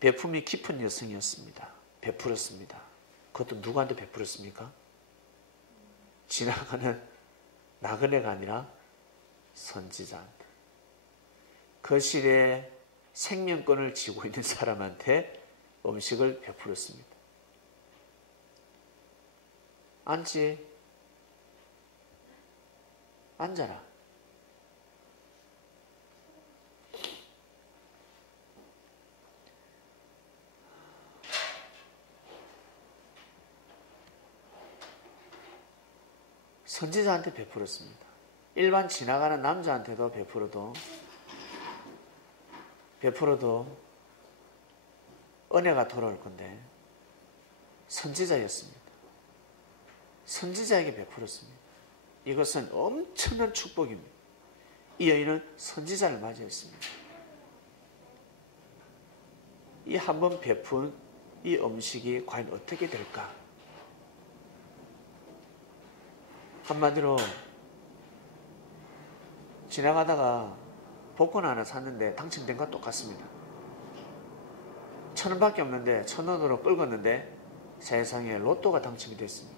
베품이 깊은 여성이었습니다. 베풀었습니다. 그것도 누구한테 베풀었습니까? 지나가는 나그네가 아니라 선지자한테. 거실에 생명권을 쥐고 있는 사람한테 음식을 베풀었습니다. 앉지. 앉아라. 선지자한테 베풀었습니다. 일반 지나가는 남자한테도 베풀어도 은혜가 돌아올 건데 선지자였습니다. 선지자에게 베풀었습니다. 이것은 엄청난 축복입니다. 이 여인은 선지자를 맞이했습니다. 이 한 번 베푼 이 음식이 과연 어떻게 될까? 한마디로 지나가다가 복권 하나 샀는데 당첨된 것과 똑같습니다. 1,000원밖에 없는데 1,000원으로 끌었는데 세상에 로또가 당첨이 됐습니다.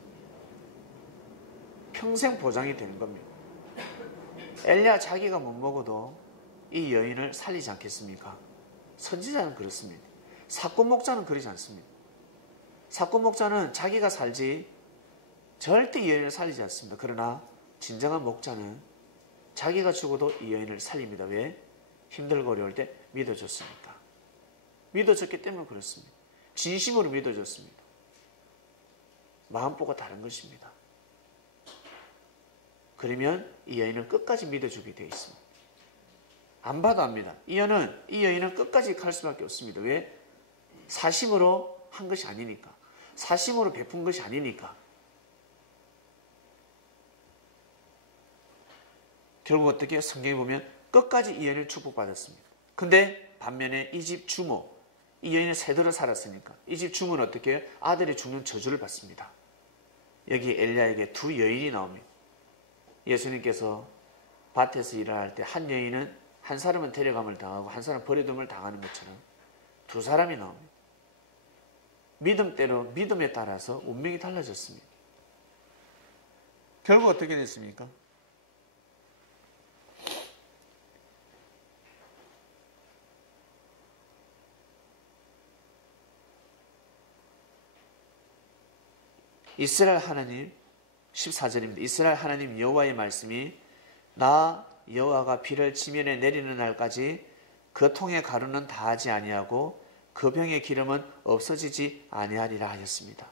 평생 보장이 되는 겁니다. 엘리야 자기가 못 먹어도 이 여인을 살리지 않겠습니까? 선지자는 그렇습니다. 사꾼 목자는 그러지 않습니다. 사꾼 목자는 자기가 살지 절대 이 여인을 살리지 않습니다. 그러나 진정한 목자는 자기가 죽어도 이 여인을 살립니다. 왜? 힘들고 어려울 때 믿어줬으니까. 믿어줬기 때문에 그렇습니다. 진심으로 믿어줬습니다. 마음보가 다른 것입니다. 그러면 이 여인은 끝까지 믿어주게 되어 있습니다. 안 봐도 압니다. 이 여인은 끝까지 갈 수밖에 없습니다. 왜? 사심으로 한 것이 아니니까. 사심으로 베푼 것이 아니니까. 결국 어떻게 성경에 보면 끝까지 이 여인을 축복받았습니다. 근데 반면에 이 집 주모, 이 여인은 세대로 살았으니까 이 집 주모는 어떻게 해요? 아들이 죽는 저주를 받습니다. 여기 엘리야에게 두 여인이 나옵니다. 예수님께서 밭에서 일을 할 때 한 여인은 한 사람은 데려감을 당하고 한 사람은 버려둠을 당하는 것처럼 두 사람이 나옵니다. 믿음대로 믿음에 따라서 운명이 달라졌습니다. 결국 어떻게 됐습니까? 이스라엘 하나님 14절입니다. 이스라엘 하나님 여호와의 말씀이 나 여호와가 비를 지면에 내리는 날까지 그 통의 가루는 다하지 아니하고 그 병의 기름은 없어지지 아니하리라 하였습니다.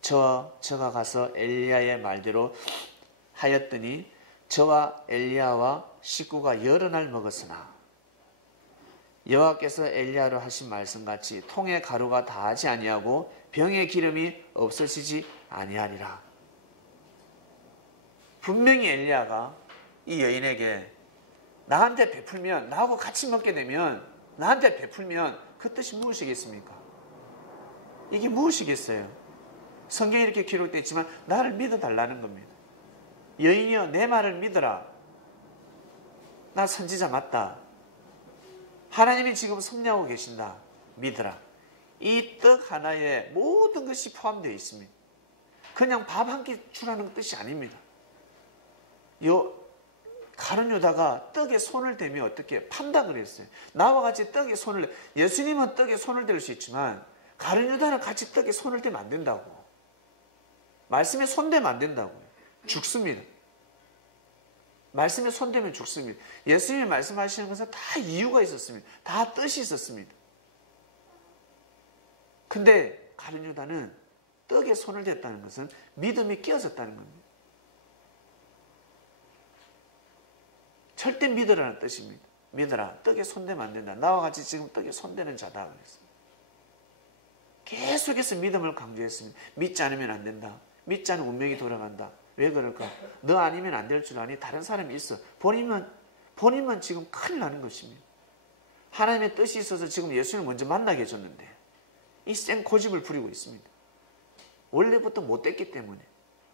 저가 가서 엘리야의 말대로 하였더니 저와 엘리야와 식구가 여러 날 먹었으나 여호와께서 엘리야로 하신 말씀같이 통에 가루가 다하지 아니하고 병에 기름이 없어지지 아니하리라. 분명히 엘리야가 이 여인에게 나한테 베풀면, 나하고 같이 먹게 되면, 나한테 베풀면 그 뜻이 무엇이겠습니까? 이게 무엇이겠어요? 성경에 이렇게 기록되어 있지만 나를 믿어달라는 겁니다. 여인이여 내 말을 믿어라. 나 선지자 맞다. 하나님이 지금 섭리하고 계신다. 믿어라. 이 떡 하나에 모든 것이 포함되어 있습니다. 그냥 밥 한 끼 주라는 뜻이 아닙니다. 가룟 유다가 떡에 손을 대면 어떻게 판다 그랬어요. 나와 같이 떡에 손을, 예수님은 떡에 손을 댈 수 있지만 가룟 유다는 같이 떡에 손을 대면 안 된다고. 말씀에 손대면 안 된다고. 죽습니다. 말씀에 손대면 죽습니다. 예수님이 말씀하시는 것은 다 이유가 있었습니다. 다 뜻이 있었습니다. 근데 가룟 유다는 떡에 손을 댔다는 것은 믿음이 끼어졌다는 겁니다. 절대 믿으라는 뜻입니다. 믿어라. 떡에 손대면 안 된다. 나와 같이 지금 떡에 손대는 자다 그랬습니다. 계속해서 믿음을 강조했습니다. 믿지 않으면 안 된다. 믿지 않으면 운명이 돌아간다. 왜 그럴까? 너 아니면 안 될 줄 아니? 다른 사람이 있어. 본인만 지금 큰일 나는 것입니다. 하나님의 뜻이 있어서 지금 예수님을 먼저 만나게 해줬는데 이 쌩 고집을 부리고 있습니다. 원래부터 못됐기 때문에,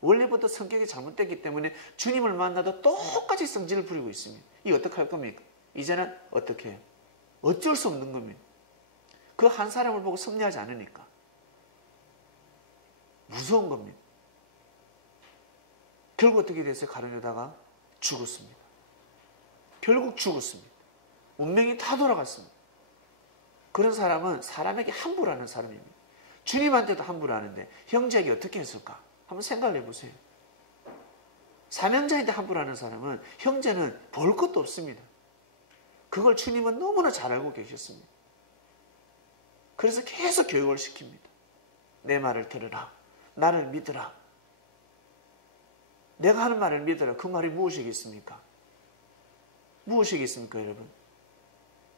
원래부터 성격이 잘못됐기 때문에 주님을 만나도 똑같이 성질을 부리고 있습니다. 이거 어떻게 할 겁니까? 이제는 어떻게 해요? 어쩔 수 없는 겁니다. 그 한 사람을 보고 섭리하지 않으니까. 무서운 겁니다. 결국 어떻게 됐어요? 가룟 유다가 죽었습니다. 결국 죽었습니다. 운명이 다 돌아갔습니다. 그런 사람은 사람에게 함부로 하는 사람입니다. 주님한테도 함부로 하는데 형제에게 어떻게 했을까? 한번 생각해 보세요. 사명자인데 함부로 하는 사람은 형제는 볼 것도 없습니다. 그걸 주님은 너무나 잘 알고 계셨습니다. 그래서 계속 교육을 시킵니다. 내 말을 들으라. 나를 믿으라. 내가 하는 말을 믿으라. 그 말이 무엇이겠습니까? 무엇이겠습니까, 여러분?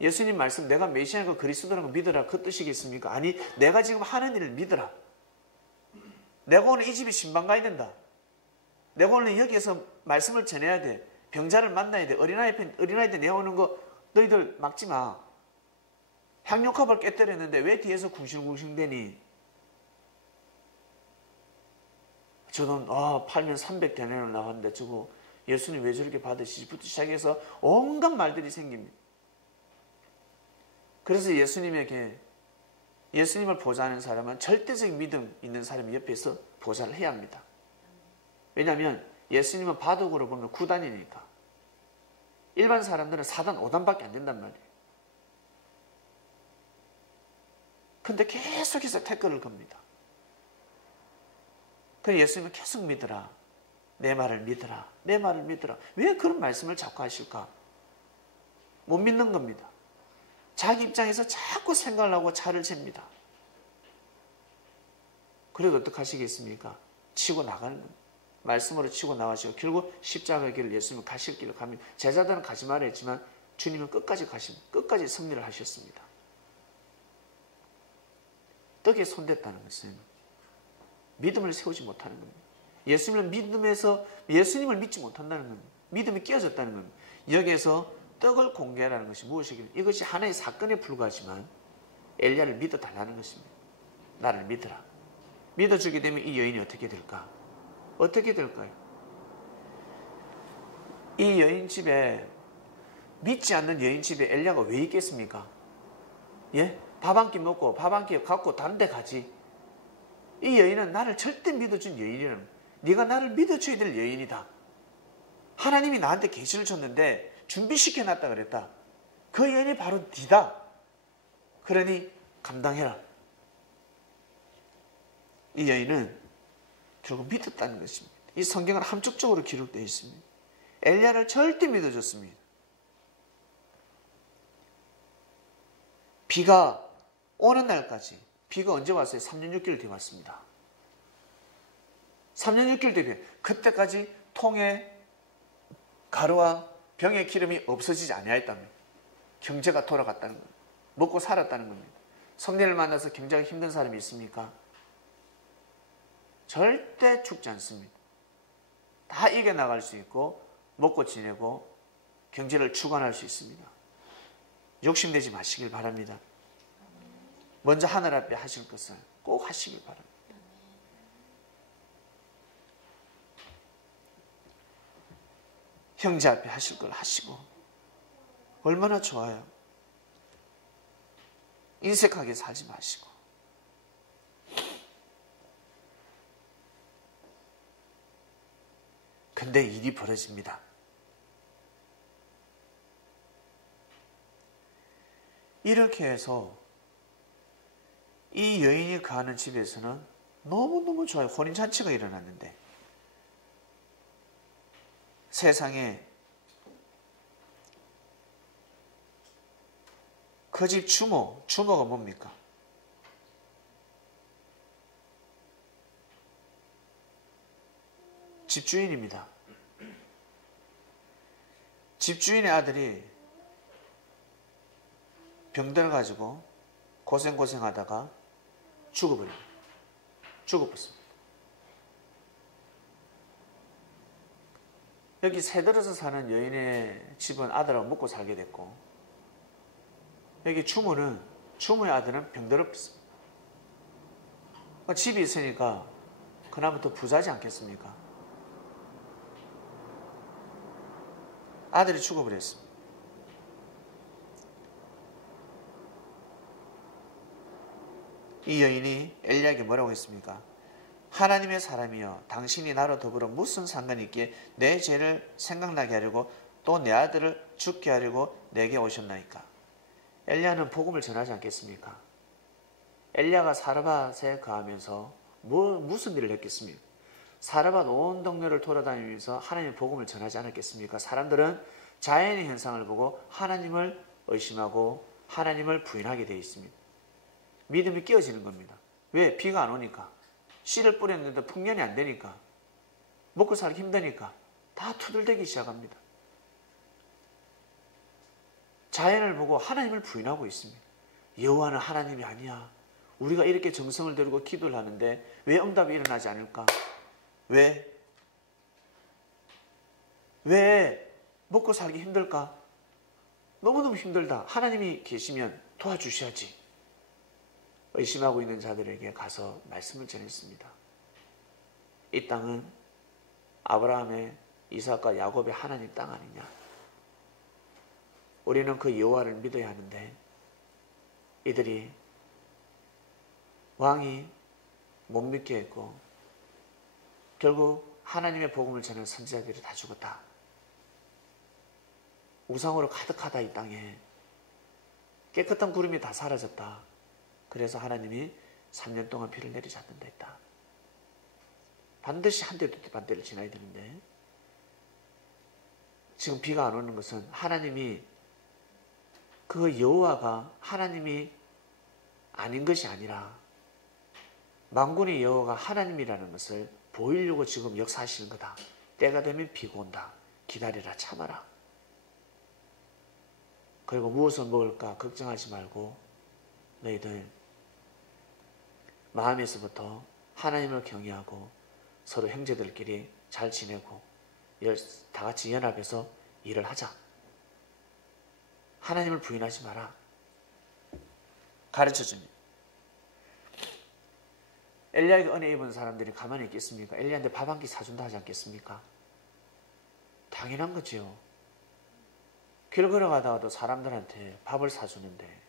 예수님 말씀, 내가 메시아고 그리스도라는 거 믿으라. 그 뜻이겠습니까? 아니, 내가 지금 하는 일을 믿으라. 내가 오늘 이 집에 신방 가야 된다. 내가 오늘 여기에서 말씀을 전해야 돼. 병자를 만나야 돼. 어린아이들 내어오는 거 너희들 막지 마. 향료컵을 깨뜨렸는데 왜 뒤에서 궁시렁궁시렁대니? 저는 팔면 300데나리온 나왔는데 저거 예수님 왜 저렇게 받으시지부터 시작해서 온갖 말들이 생깁니다. 그래서 예수님을 보좌하는 사람은 절대적인 믿음 있는 사람이 옆에서 보좌를 해야 합니다. 왜냐하면 예수님은 바둑으로 보면 9단이니까 일반 사람들은 4단, 5단밖에 안 된단 말이에요. 근데 계속해서 태클을 겁니다. 그래서 예수님은 계속 믿으라. 내 말을 믿으라. 내 말을 믿으라. 왜 그런 말씀을 자꾸 하실까? 못 믿는 겁니다. 자기 입장에서 자꾸 생각을 하고 차를 잽니다. 그래도 어떻게 하시겠습니까? 치고 나가는 겁니다. 말씀으로 치고 나가시고 결국 십자가의 길을 예수님은 가실 길을 갑니다. 제자들은 가지 말라 했지만 주님은 끝까지 끝까지 승리를 하셨습니다. 떡에 손댔다는 것은 믿음을 세우지 못하는 겁니다. 예수님을 믿지 못한다는 겁니다. 믿음이 깨어졌다는 겁니다. 여기에서 떡을 공개하라는 것이 무엇이겠습니까? 이것이 하나의 사건에 불과하지만 엘리야를 믿어달라는 것입니다. 나를 믿어라. 믿어주게 되면 이 여인이 어떻게 될까? 어떻게 될까요? 이 여인 집에, 믿지 않는 여인 집에 엘리야가 왜 있겠습니까? 예? 밥 한 끼 먹고 밥 한 끼 갖고 다른 데 가지. 이 여인은 나를 절대 믿어준 여인이라는, 네가 나를 믿어줘야 될 여인이다. 하나님이 나한테 계시를 줬는데 준비시켜놨다 그랬다. 그 여인이 바로 네다. 그러니 감당해라. 이 여인은 결국 믿었다는 것입니다. 이 성경은 함축적으로 기록되어 있습니다. 엘리야를 절대 믿어줬습니다. 비가 오는 날까지, 비가 언제 왔어요? 3년 6개월 뒤에 왔습니다. 3년 6개월 뒤에 그때까지 통에 가루와 병의 기름이 없어지지 아니하였다면 경제가 돌아갔다는 겁니다. 먹고 살았다는 겁니다. 섭리를 만나서 경제가 힘든 사람이 있습니까? 절대 죽지 않습니다. 다 이겨나갈 수 있고 먹고 지내고 경제를 주관할 수 있습니다. 욕심내지 마시길 바랍니다. 먼저 하늘 앞에 하실 것을 꼭 하시길 바랍니다. 형제 앞에 하실 걸 하시고 얼마나 좋아요. 인색하게 살지 마시고 근데 일이 벌어집니다. 이렇게 해서 이 여인이 가는 집에서는 너무너무 좋아요. 혼인잔치가 일어났는데 세상에 그 집 주모가 뭡니까? 집주인입니다. 집주인의 아들이 병들어가지고 고생하다가 죽어버립니다. 죽어버렸습니다. 여기 새들어서 사는 여인의 집은 아들하고 먹고 살게 됐고 여기 주모의 아들은 병들었습니다. 집이 있으니까 그나마부터 부자지 않겠습니까? 아들이 죽어버렸습니다. 이 여인이 엘리야에게 뭐라고 했습니까? 하나님의 사람이여 당신이 나로 더불어 무슨 상관이 있기에 내 죄를 생각나게 하려고 또 내 아들을 죽게 하려고 내게 오셨나이까? 엘리야는 복음을 전하지 않겠습니까? 엘리야가 사르밧에 거하면서 무슨 일을 했겠습니까? 사르밧 온 동네를 돌아다니면서 하나님의 복음을 전하지 않았겠습니까? 사람들은 자연의 현상을 보고 하나님을 의심하고 하나님을 부인하게 되어 있습니다. 믿음이 깨어지는 겁니다. 왜? 비가 안 오니까. 씨를 뿌렸는데 풍년이 안 되니까. 먹고 살기 힘드니까. 다 투덜대기 시작합니다. 자연을 보고 하나님을 부인하고 있습니다. 여호와는 하나님이 아니야. 우리가 이렇게 정성을 들이고 기도를 하는데 왜 응답이 일어나지 않을까? 왜 먹고 살기 힘들까? 너무너무 힘들다. 하나님이 계시면 도와주셔야지. 의심하고 있는 자들에게 가서 말씀을 전했습니다. 이 땅은 아브라함의, 이삭과 야곱의 하나님 땅 아니냐? 우리는 그 여호와를 믿어야 하는데 이들이 왕이 못 믿게 했고 결국 하나님의 복음을 전하는 선지자들이 다 죽었다. 우상으로 가득하다. 이 땅에 깨끗한 구름이 다 사라졌다. 그래서 하나님이 3년 동안 비를 내리지 않는다 했다. 반드시 한 대 두 대 반대를 지나야 되는데 지금 비가 안 오는 것은 하나님이 그 여호와가 하나님이 아닌 것이 아니라 만군의 여호와가 하나님이라는 것을 보이려고 지금 역사하시는 거다. 때가 되면 비가 온다. 기다리라, 참아라. 그리고 무엇을 먹을까 걱정하지 말고 너희들 마음에서부터 하나님을 경외하고 서로 형제들끼리 잘 지내고 다 같이 연합해서 일을 하자. 하나님을 부인하지 마라. 가르쳐줍니다. 엘리야에게 은혜 입은 사람들이 가만히 있겠습니까? 엘리야한테 밥 한 끼 사준다 하지 않겠습니까? 당연한 거지요. 길 걸어가다가도 사람들한테 밥을 사주는데,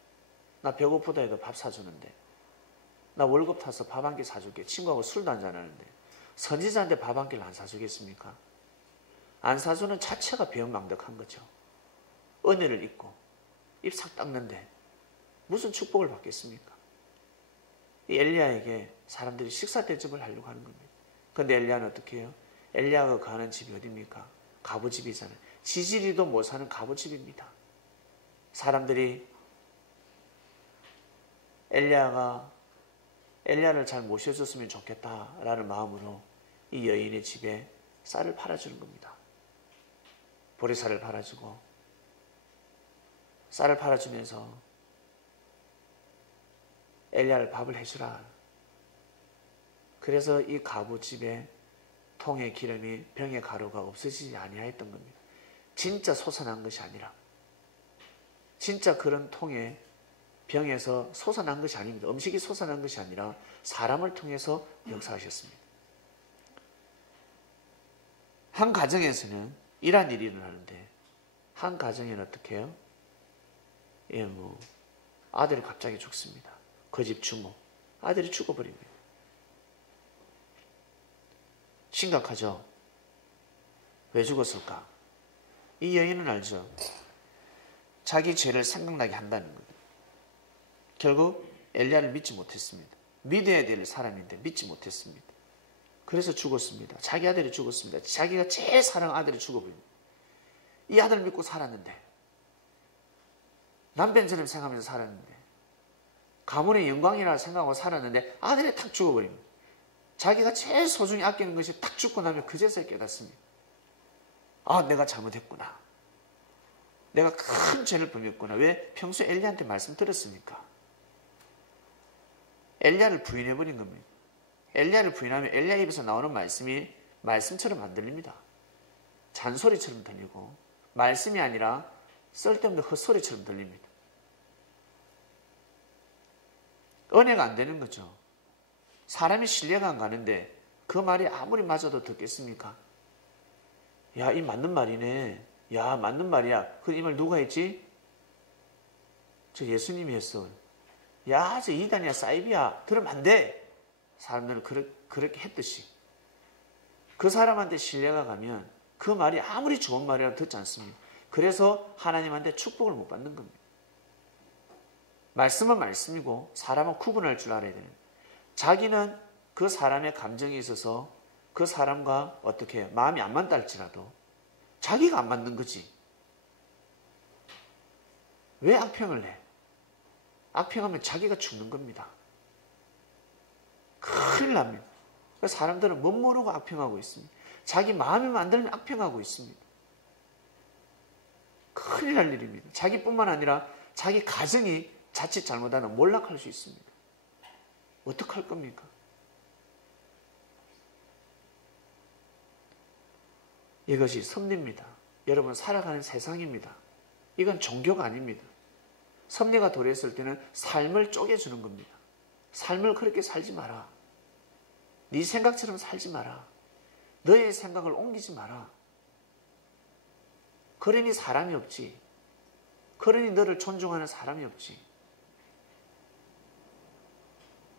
나 배고프다 해도 밥 사주는데, 나 월급 타서 밥 한 끼 사줄게. 친구하고 술도 한잔하는데 선지자한테 밥 한 끼를 안 사주겠습니까? 안 사주는 자체가 배은망덕한 거죠. 은혜를 입고 입 싹 닦는데 무슨 축복을 받겠습니까? 이 엘리야에게 사람들이 식사 대접을 하려고 하는 겁니다. 그런데 엘리야는 어떻게 해요? 엘리야가 가는 집이 어디입니까? 가부집이잖아요. 지지리도 못 사는 가부집입니다. 사람들이 엘리야를 잘 모셔줬으면 좋겠다라는 마음으로 이 여인의 집에 쌀을 팔아주는 겁니다. 보리쌀을 팔아주고 쌀을 팔아주면서 엘리야를 밥을 해주라. 그래서 이 가부집에 통의 기름이 병의 가루가 없어지지 아니하였던 겁니다. 진짜 솟아난 것이 아니라, 진짜 그런 통에 병에서 솟아난 것이 아닙니다. 음식이 솟아난 것이 아니라 사람을 통해서 역사하셨습니다. 한 가정에서는 이러한 일이 일어나는데, 한 가정에는 어떻게 해요? 아들이 갑자기 죽습니다. 그 집 주모 아들이 죽어버립니다. 심각하죠? 왜 죽었을까? 이 여인은 알죠? 자기 죄를 생각나게 한다는 거예요. 결국 엘리야를 믿지 못했습니다. 믿어야 될 사람인데 믿지 못했습니다. 그래서 죽었습니다. 자기 아들이 죽었습니다. 자기가 제일 사랑하는 아들이 죽어버립니다. 이 아들을 믿고 살았는데, 남편처럼 생각하면서 살았는데, 가문의 영광이라 생각하고 살았는데 아들이 탁 죽어버립니다. 자기가 제일 소중히 아끼는 것이 탁 죽고 나면 그제서야 깨닫습니다. 아, 내가 잘못했구나. 내가 큰 죄를 범했구나. 왜? 평소에 엘리야한테 말씀 들었으니까. 엘리야를 부인해버린 겁니다. 엘리야를 부인하면 엘리야 입에서 나오는 말씀이 말씀처럼 안 들립니다. 잔소리처럼 들리고 말씀이 아니라 쓸데없는 헛소리처럼 들립니다. 은혜가 안 되는 거죠. 사람이 신뢰가 안 가는데 그 말이 아무리 맞아도 듣겠습니까? 야, 이 맞는 말이네. 야, 맞는 말이야. 그 이 말 누가 했지? 저 예수님이 했어. 야, 저 이단이야, 사이비야. 들으면 안 돼. 사람들은 그렇게 했듯이. 그 사람한테 신뢰가 가면 그 말이 아무리 좋은 말이라도 듣지 않습니다. 그래서 하나님한테 축복을 못 받는 겁니다. 말씀은 말씀이고 사람은 구분할 줄 알아야 됩니다. 자기는 그 사람의 감정이 있어서 그 사람과 어떻게 마음이 안 맞다 할지라도 자기가 안 맞는 거지. 왜 악평을 내? 악평하면 자기가 죽는 겁니다. 큰일 납니다. 사람들은 못 모르고 악평하고 있습니다. 자기 마음이 만들면 악평하고 있습니다. 큰일 날 일입니다. 자기뿐만 아니라 자기 가정이 자칫 잘못하면 몰락할 수 있습니다. 어떡할 겁니까? 이것이 섭리입니다. 여러분, 살아가는 세상입니다. 이건 종교가 아닙니다. 섭리가 도래했을 때는 삶을 쪼개주는 겁니다. 삶을 그렇게 살지 마라. 네 생각처럼 살지 마라. 너의 생각을 옮기지 마라. 그러니 사람이 없지. 그러니 너를 존중하는 사람이 없지.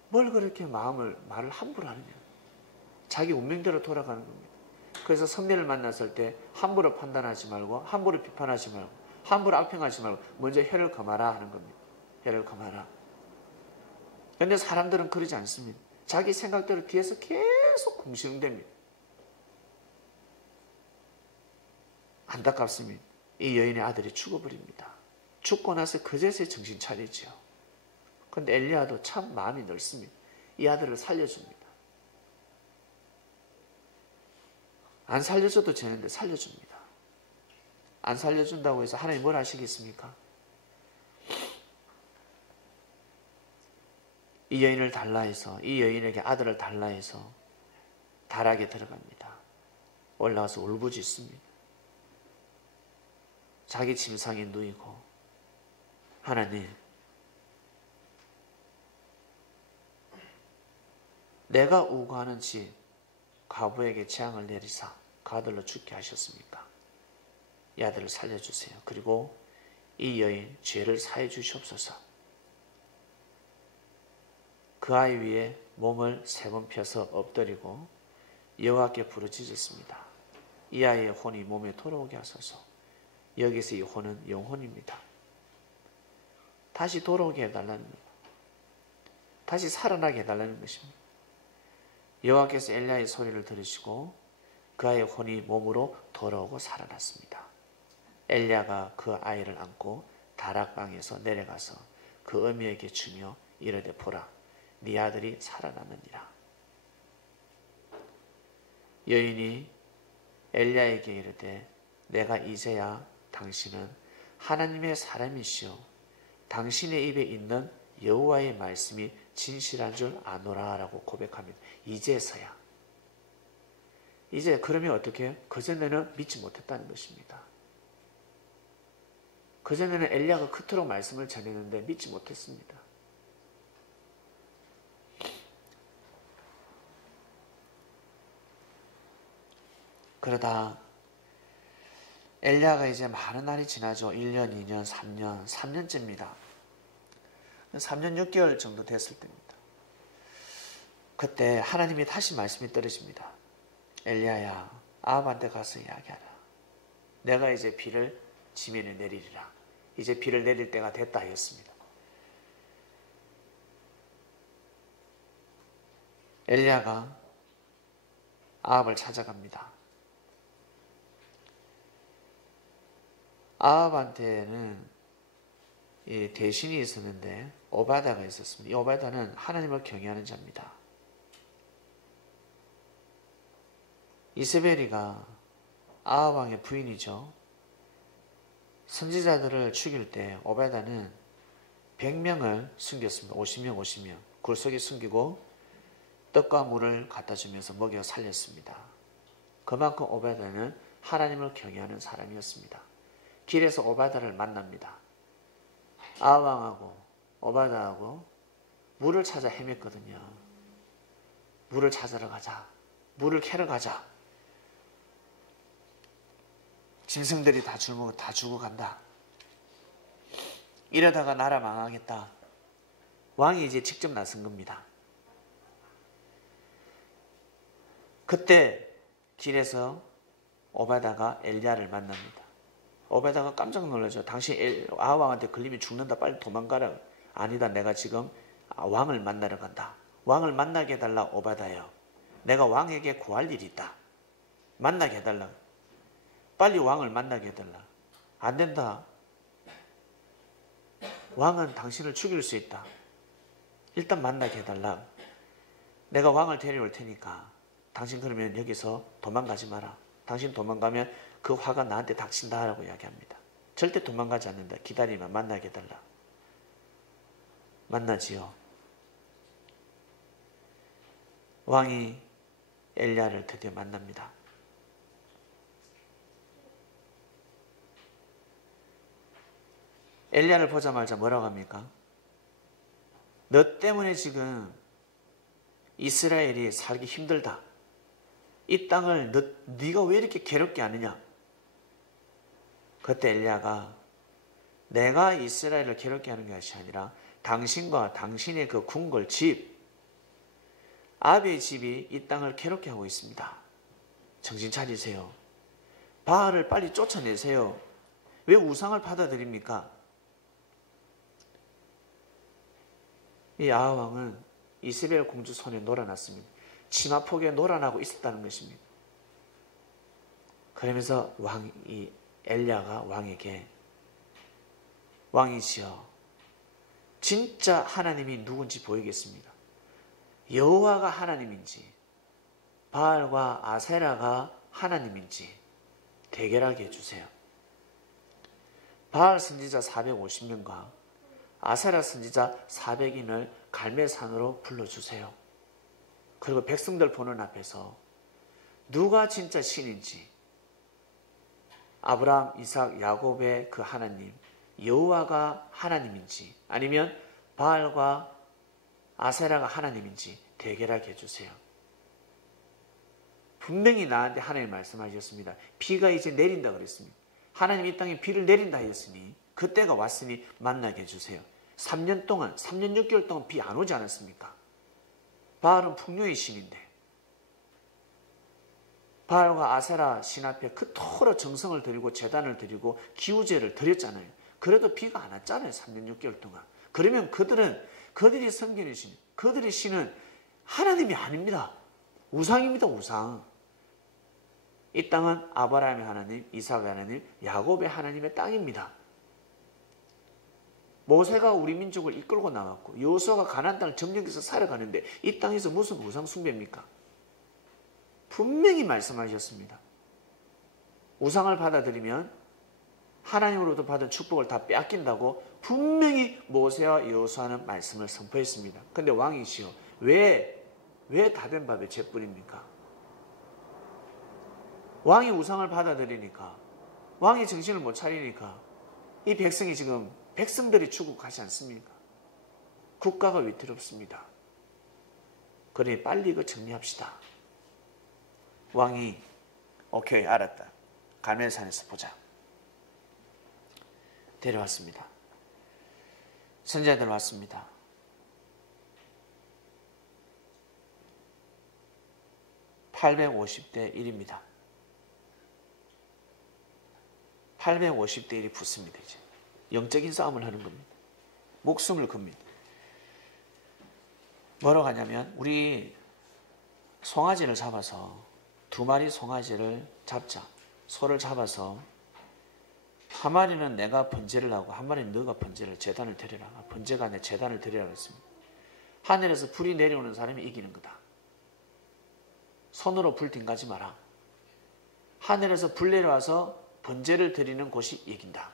뭘 그렇게 말을 함부로 하느냐. 자기 운명대로 돌아가는 겁니다. 그래서 섭리를 만났을 때 함부로 판단하지 말고, 함부로 비판하지 말고, 함부로 악평하지 말고 먼저 혀를 감아라 하는 겁니다. 혀를 감아라. 그런데 사람들은 그러지 않습니다. 자기 생각대로 뒤에서 계속 궁시렁댑니다. 안타깝습니다. 이 여인의 아들이 죽어버립니다. 죽고 나서 그제서야 정신 차리죠. 그런데 엘리야도 참 마음이 넓습니다. 이 아들을 살려줍니다. 안 살려줘도 되는데 살려줍니다. 안 살려준다고 해서 하나님 뭘 하시겠습니까? 이 여인을 달라 해서, 이 여인에게 아들을 달라 해서 다락에 들어갑니다. 올라가서 울부짖습니다. 자기 침상에 누이고, 하나님, 내가 우고하는 집 과부에게 재앙을 내리사 그 아들로 죽게 하셨습니까? 이 아들을 살려주세요. 그리고 이 여인 죄를 사해 주시옵소서. 그 아이 위에 몸을 3번 펴서 엎드리고 여호와께 부르짖었습니다. 이 아이의 혼이 몸에 돌아오게 하소서. 여기서 이 혼은 영혼입니다. 다시 돌아오게 해달라는 겁니다. 다시 살아나게 해달라는 것입니다. 여호와께서 엘리야의 소리를 들으시고 그 아이의 혼이 몸으로 돌아오고 살아났습니다. 엘리야가 그 아이를 안고 다락방에서 내려가서 그 어미에게 주며 이르되 보라, 네 아들이 살아났느니라. 여인이 엘리야에게 이르되 내가 이제야 당신은 하나님의 사람이시오 당신의 입에 있는 여호와의 말씀이 진실한 줄 아노라 라고 고백합니다. 이제서야. 이제 그러면 어떻게 해요? 그전에는 믿지 못했다는 것입니다. 그전에는 엘리야가 그토록 말씀을 전했는데 믿지 못했습니다. 그러다 엘리야가 이제 많은 날이 지나죠. 1년, 2년, 3년, 3년째입니다. 3년 6개월 정도 됐을 때입니다. 그때 하나님이 다시 말씀이 떨어집니다. 엘리야야, 아합한테 가서 이야기하라. 내가 이제 비를 지면에 내리리라. 이제 비를 내릴 때가 됐다 하였습니다. 엘리야가 아합을 찾아갑니다. 아합한테는 대신이 있었는데 오바다가 있었습니다. 이 오바다는 하나님을 경외하는 자입니다. 이세벨이가 아합 왕의 부인이죠. 선지자들을 죽일 때 오바다는 100명을 숨겼습니다. 50명 굴속에 숨기고 떡과 물을 갖다 주면서 먹여 살렸습니다. 그만큼 오바다는 하나님을 경외하는 사람이었습니다. 길에서 오바다를 만납니다. 아합 왕하고 오바다하고 물을 찾아 헤맸거든요. 물을 찾으러 가자. 물을 캐러 가자. 짐승들이 다 죽어간다. 이러다가 나라 망하겠다. 왕이 이제 직접 나선 겁니다. 그때 길에서 오바다가 엘리야를 만납니다. 오바다가 깜짝 놀라죠. 당신 아합 왕한테 걸리면 죽는다. 빨리 도망가라. 아니다. 내가 지금 왕을 만나러 간다. 왕을 만나게 해달라. 오바다요. 내가 왕에게 구할 일이 있다. 만나게 해달라. 빨리 왕을 만나게 해달라. 안 된다. 왕은 당신을 죽일 수 있다. 일단 만나게 해달라. 내가 왕을 데려올 테니까 당신 그러면 여기서 도망가지 마라. 당신 도망가면 그 화가 나한테 닥친다 라고 이야기합니다. 절대 도망가지 않는다. 기다리면 만나게 해달라. 만나지요. 왕이 엘리야를 드디어 만납니다. 엘리야를 보자마자 뭐라고 합니까? 너 때문에 지금 이스라엘이 살기 힘들다. 이 땅을 네가 왜 이렇게 괴롭게 하느냐? 그때 엘리야가 내가 이스라엘을 괴롭게 하는 것이 아니라 당신과 당신의 그 궁궐 집, 아합의 집이 이 땅을 괴롭게 하고 있습니다. 정신 차리세요. 바알을 빨리 쫓아내세요. 왜 우상을 받아들입니까? 이 아합 왕은 이세벨 공주 손에 놀아났습니다. 치마폭에 놀아나고 있었다는 것입니다. 그러면서 이 엘리야가 왕에게 왕이시여 진짜 하나님이 누군지 보이겠습니다. 여호와가 하나님인지 바알과 아세라가 하나님인지 대결하게 해주세요. 바알 선지자 450명과 아세라 선지자 400인을 갈멜산으로 불러주세요. 그리고 백성들 보는 앞에서 누가 진짜 신인지 아브라함, 이삭, 야곱의 그 하나님 여호와가 하나님인지 아니면 바알과 아세라가 하나님인지 대결하게 해주세요. 분명히 나한테 하나님 말씀하셨습니다. 비가 이제 내린다 그랬습니다. 하나님 이 땅에 비를 내린다 하였으니 그때가 왔으니 만나게 해주세요. 3년 6개월 동안 비 안 오지 않았습니까? 바알은 풍요의 신인데 바알과 아세라 신 앞에 그토록 정성을 들이고 제단을 드리고 기우제를 드렸잖아요. 그래도 비가 안 왔잖아요. 3년 6개월 동안. 그러면 그들이 섬기는 신, 그들의 신은 하나님이 아닙니다. 우상입니다. 우상. 이 땅은 아브라함의 하나님, 이삭의 하나님, 야곱의 하나님의 땅입니다. 모세가 우리 민족을 이끌고 나왔고 여호수아가 가나안 땅을 점령해서 살아가는데 이 땅에서 무슨 우상 숭배입니까? 분명히 말씀하셨습니다. 우상을 받아들이면 하나님으로부터 받은 축복을 다 빼앗긴다고 분명히 모세와 여호수아는 말씀을 선포했습니다. 근데 왕이시여, 왜 다 된 밥에 재뿌립니까? 왕이 우상을 받아들이니까, 왕이 정신을 못 차리니까 이 백성이 지금 백성들이 추국하지 않습니까? 국가가 위태롭습니다. 그러니 빨리 이거 정리합시다. 왕이 오케이, 알았다. 갈멜산에서 보자. 데려왔습니다. 선지자들 왔습니다. (850대 1입니다) 850대 1이 붙습니다. 이제 영적인 싸움을 하는 겁니다. 목숨을 겁니다. 뭐라고 하냐면, 우리 송아지를 잡아서, 2마리 송아지를 잡자. 소를 잡아서 한 마리는 내가 번제를 하고 한 마리는 너가 번제를, 제단을 드려라. 번제가 아니라 제단을 드리라고 했습니다. 하늘에서 불이 내려오는 사람이 이기는 거다. 손으로 불 딩가지 마라. 하늘에서 불 내려와서 번제를 드리는 곳이 이긴다.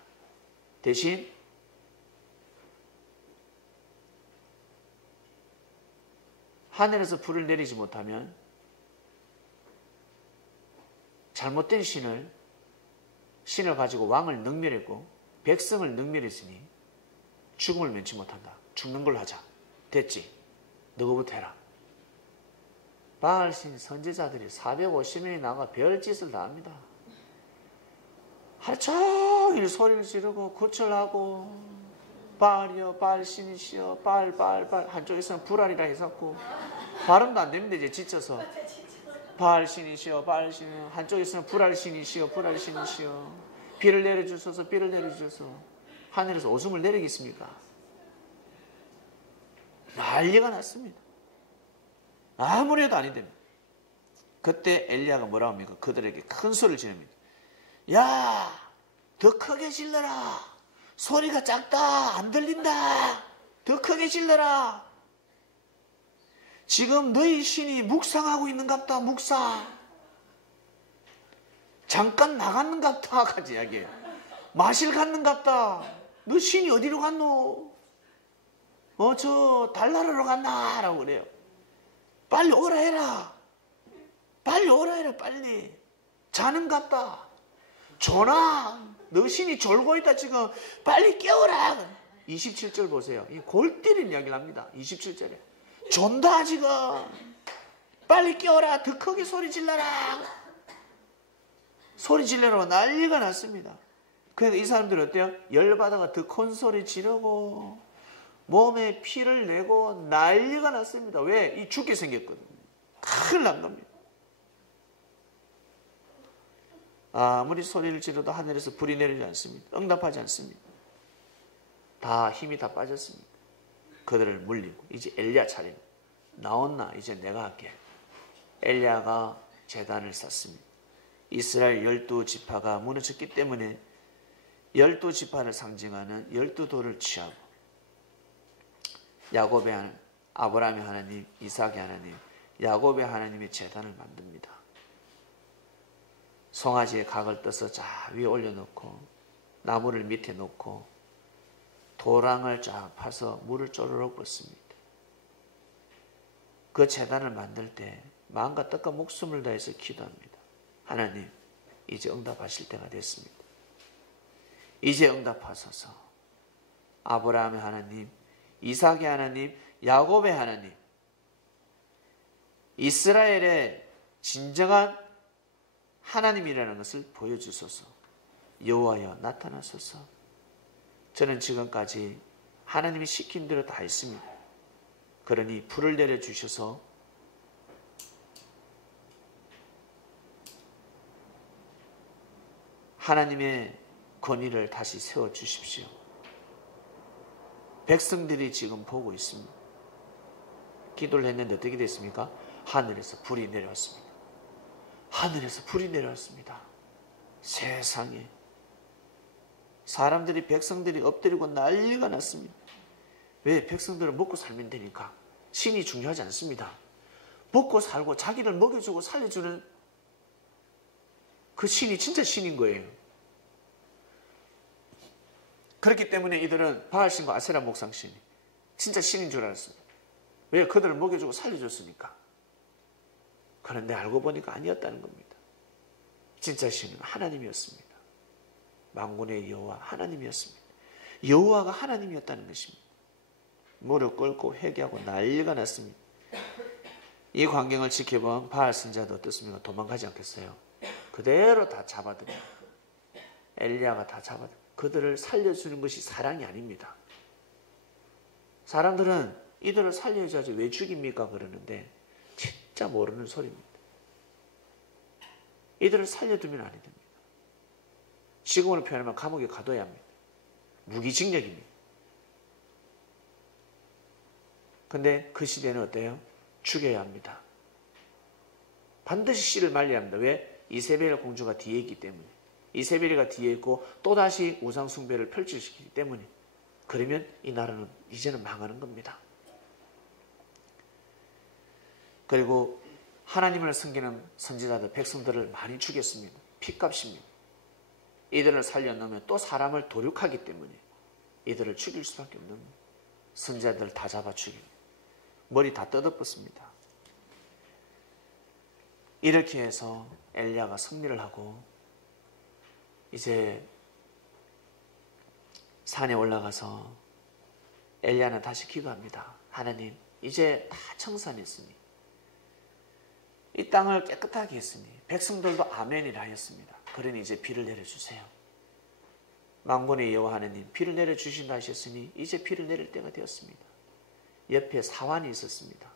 대신 하늘에서 불을 내리지 못하면 잘못된 신을 가지고 왕을 능멸했고 백성을 능멸했으니 죽음을 면치 못한다. 죽는 걸로 하자. 됐지? 너거부터 해라. 바알신 선지자들이 450명이 나가 별짓을 다 합니다. 하루 종일 소리를 지르고 구철하고, 바알이여, 바알신이시여, 바알. 한쪽에서는 불알이라 해석고 발음도 안 됩니다. 이제 지쳐서 바알신이시여, 바알신. 한쪽에서는 불알신이시여, 불알신이시여. 비를 내려주소서, 비를 내려주소서. 하늘에서 오줌을 내리겠습니까? 난리가 났습니다. 아무리 해도 아니 됩니다. 그때 엘리야가 뭐라고 합니까? 그들에게 큰 소리를 지릅니다. 야, 더 크게 질러라. 소리가 작다. 안 들린다. 더 크게 질러라. 지금 너희 신이 묵상하고 있는갑다. 묵상. 잠깐 나갔는갑다. 까지 이야기해요. 마실 갔는갑다. 너 신이 어디로 갔노? 저 달나라로 갔나? 라고 그래요. 빨리 오라 해라. 빨리 오라 해라. 빨리. 자는갑다. 전하, 너 신이 졸고 있다. 지금 빨리 깨워라. 27절 보세요. 이 골 때리는 이야기를 합니다. 27절에. 존다 지금. 빨리 깨워라. 더 크게 소리 질러라. 소리 질러라고 난리가 났습니다. 그러니까 이 사람들은 어때요? 열받아가 더 큰 소리 지르고 몸에 피를 내고 난리가 났습니다. 왜? 이 죽게 생겼거든요. 큰일 난 겁니다. 아무리 소리를 지르도 하늘에서 불이 내리지 않습니다. 응답하지 않습니다. 다 힘이 다 빠졌습니다. 그들을 물리고 이제 엘리야 차례입니다. 나온나 이제 내가 할게. 엘리야가 제단을 쌓습니다. 이스라엘 12지파가 무너졌기 때문에 12지파를 상징하는 12돌을 취하고 야곱의 하나님, 아브라함의 하나님, 이삭의 하나님, 야곱의 하나님의 제단을 만듭니다. 송아지에 각을 떠서 자 위에 올려놓고 나무를 밑에 놓고 도랑을 쫙 파서 물을 쪼르륵 붓습니다. 그 제단을 만들 때 마음과 뜻과 목숨을 다해서 기도합니다. 하나님, 이제 응답하실 때가 됐습니다. 이제 응답하소서. 아브라함의 하나님, 이삭의 하나님, 야곱의 하나님, 이스라엘의 진정한 하나님이라는 것을 보여주소서. 여호와여 나타나소서. 저는 지금까지 하나님이 시킨 대로 다 했습니다. 그러니 불을 내려주셔서 하나님의 권위를 다시 세워주십시오. 백성들이 지금 보고 있습니다. 기도를 했는데 어떻게 됐습니까? 하늘에서 불이 내려왔습니다. 하늘에서 불이 내려왔습니다. 세상에 사람들이 백성들이 엎드리고 난리가 났습니다. 왜? 백성들은 먹고 살면 되니까. 신이 중요하지 않습니다. 먹고 살고 자기를 먹여주고 살려주는 그 신이 진짜 신인 거예요. 그렇기 때문에 이들은 바알신과 아세라 목상신이 진짜 신인 줄 알았습니다. 왜? 그들을 먹여주고 살려줬으니까. 그런데 알고 보니까 아니었다는 겁니다. 진짜 신은 하나님이었습니다. 만군의 여호와 하나님이었습니다. 여호와가 하나님이었다는 것입니다. 무릎 꿇고 회개하고 난리가 났습니다. 이 광경을 지켜본 바알 선지자도 어떻습니까? 도망가지 않겠어요. 그대로 다 잡아들여요. 엘리야가 다 잡아들여요. 그들을 살려주는 것이 사랑이 아닙니다. 사람들은 이들을 살려줘야지 왜 죽입니까? 그러는데 진짜 모르는 소리입니다. 이들을 살려두면 안 됩니다. 지금으로 표현하면 감옥에 가둬야 합니다. 무기징역입니다. 근데 그 시대는 어때요? 죽여야 합니다. 반드시 씨를 말려야 합니다. 왜? 이세벨 공주가 뒤에 있기 때문에. 이세벨이가 뒤에 있고 또다시 우상 숭배를 펼치시기 때문에. 그러면 이 나라는 이제는 망하는 겁니다. 그리고 하나님을 섬기는 선지자들, 백성들을 많이 죽였습니다. 핏값입니다. 이들을 살려놓으면 또 사람을 도륙하기 때문에 이들을 죽일 수밖에 없는 선지자들을 다 잡아 죽입니다. 머리 다 뜯어붙습니다. 이렇게 해서 엘리야가 승리를 하고 이제 산에 올라가서 엘리야는 다시 기도합니다. 하나님, 이제 다 청산했으니 이 땅을 깨끗하게 했으니 백성들도 아멘이라 하였습니다. 그러니 이제 비를 내려주세요. 만군의 여호와 하나님, 비를 내려주신다 하셨으니 이제 비를 내릴 때가 되었습니다. 옆에 사환이 있었습니다.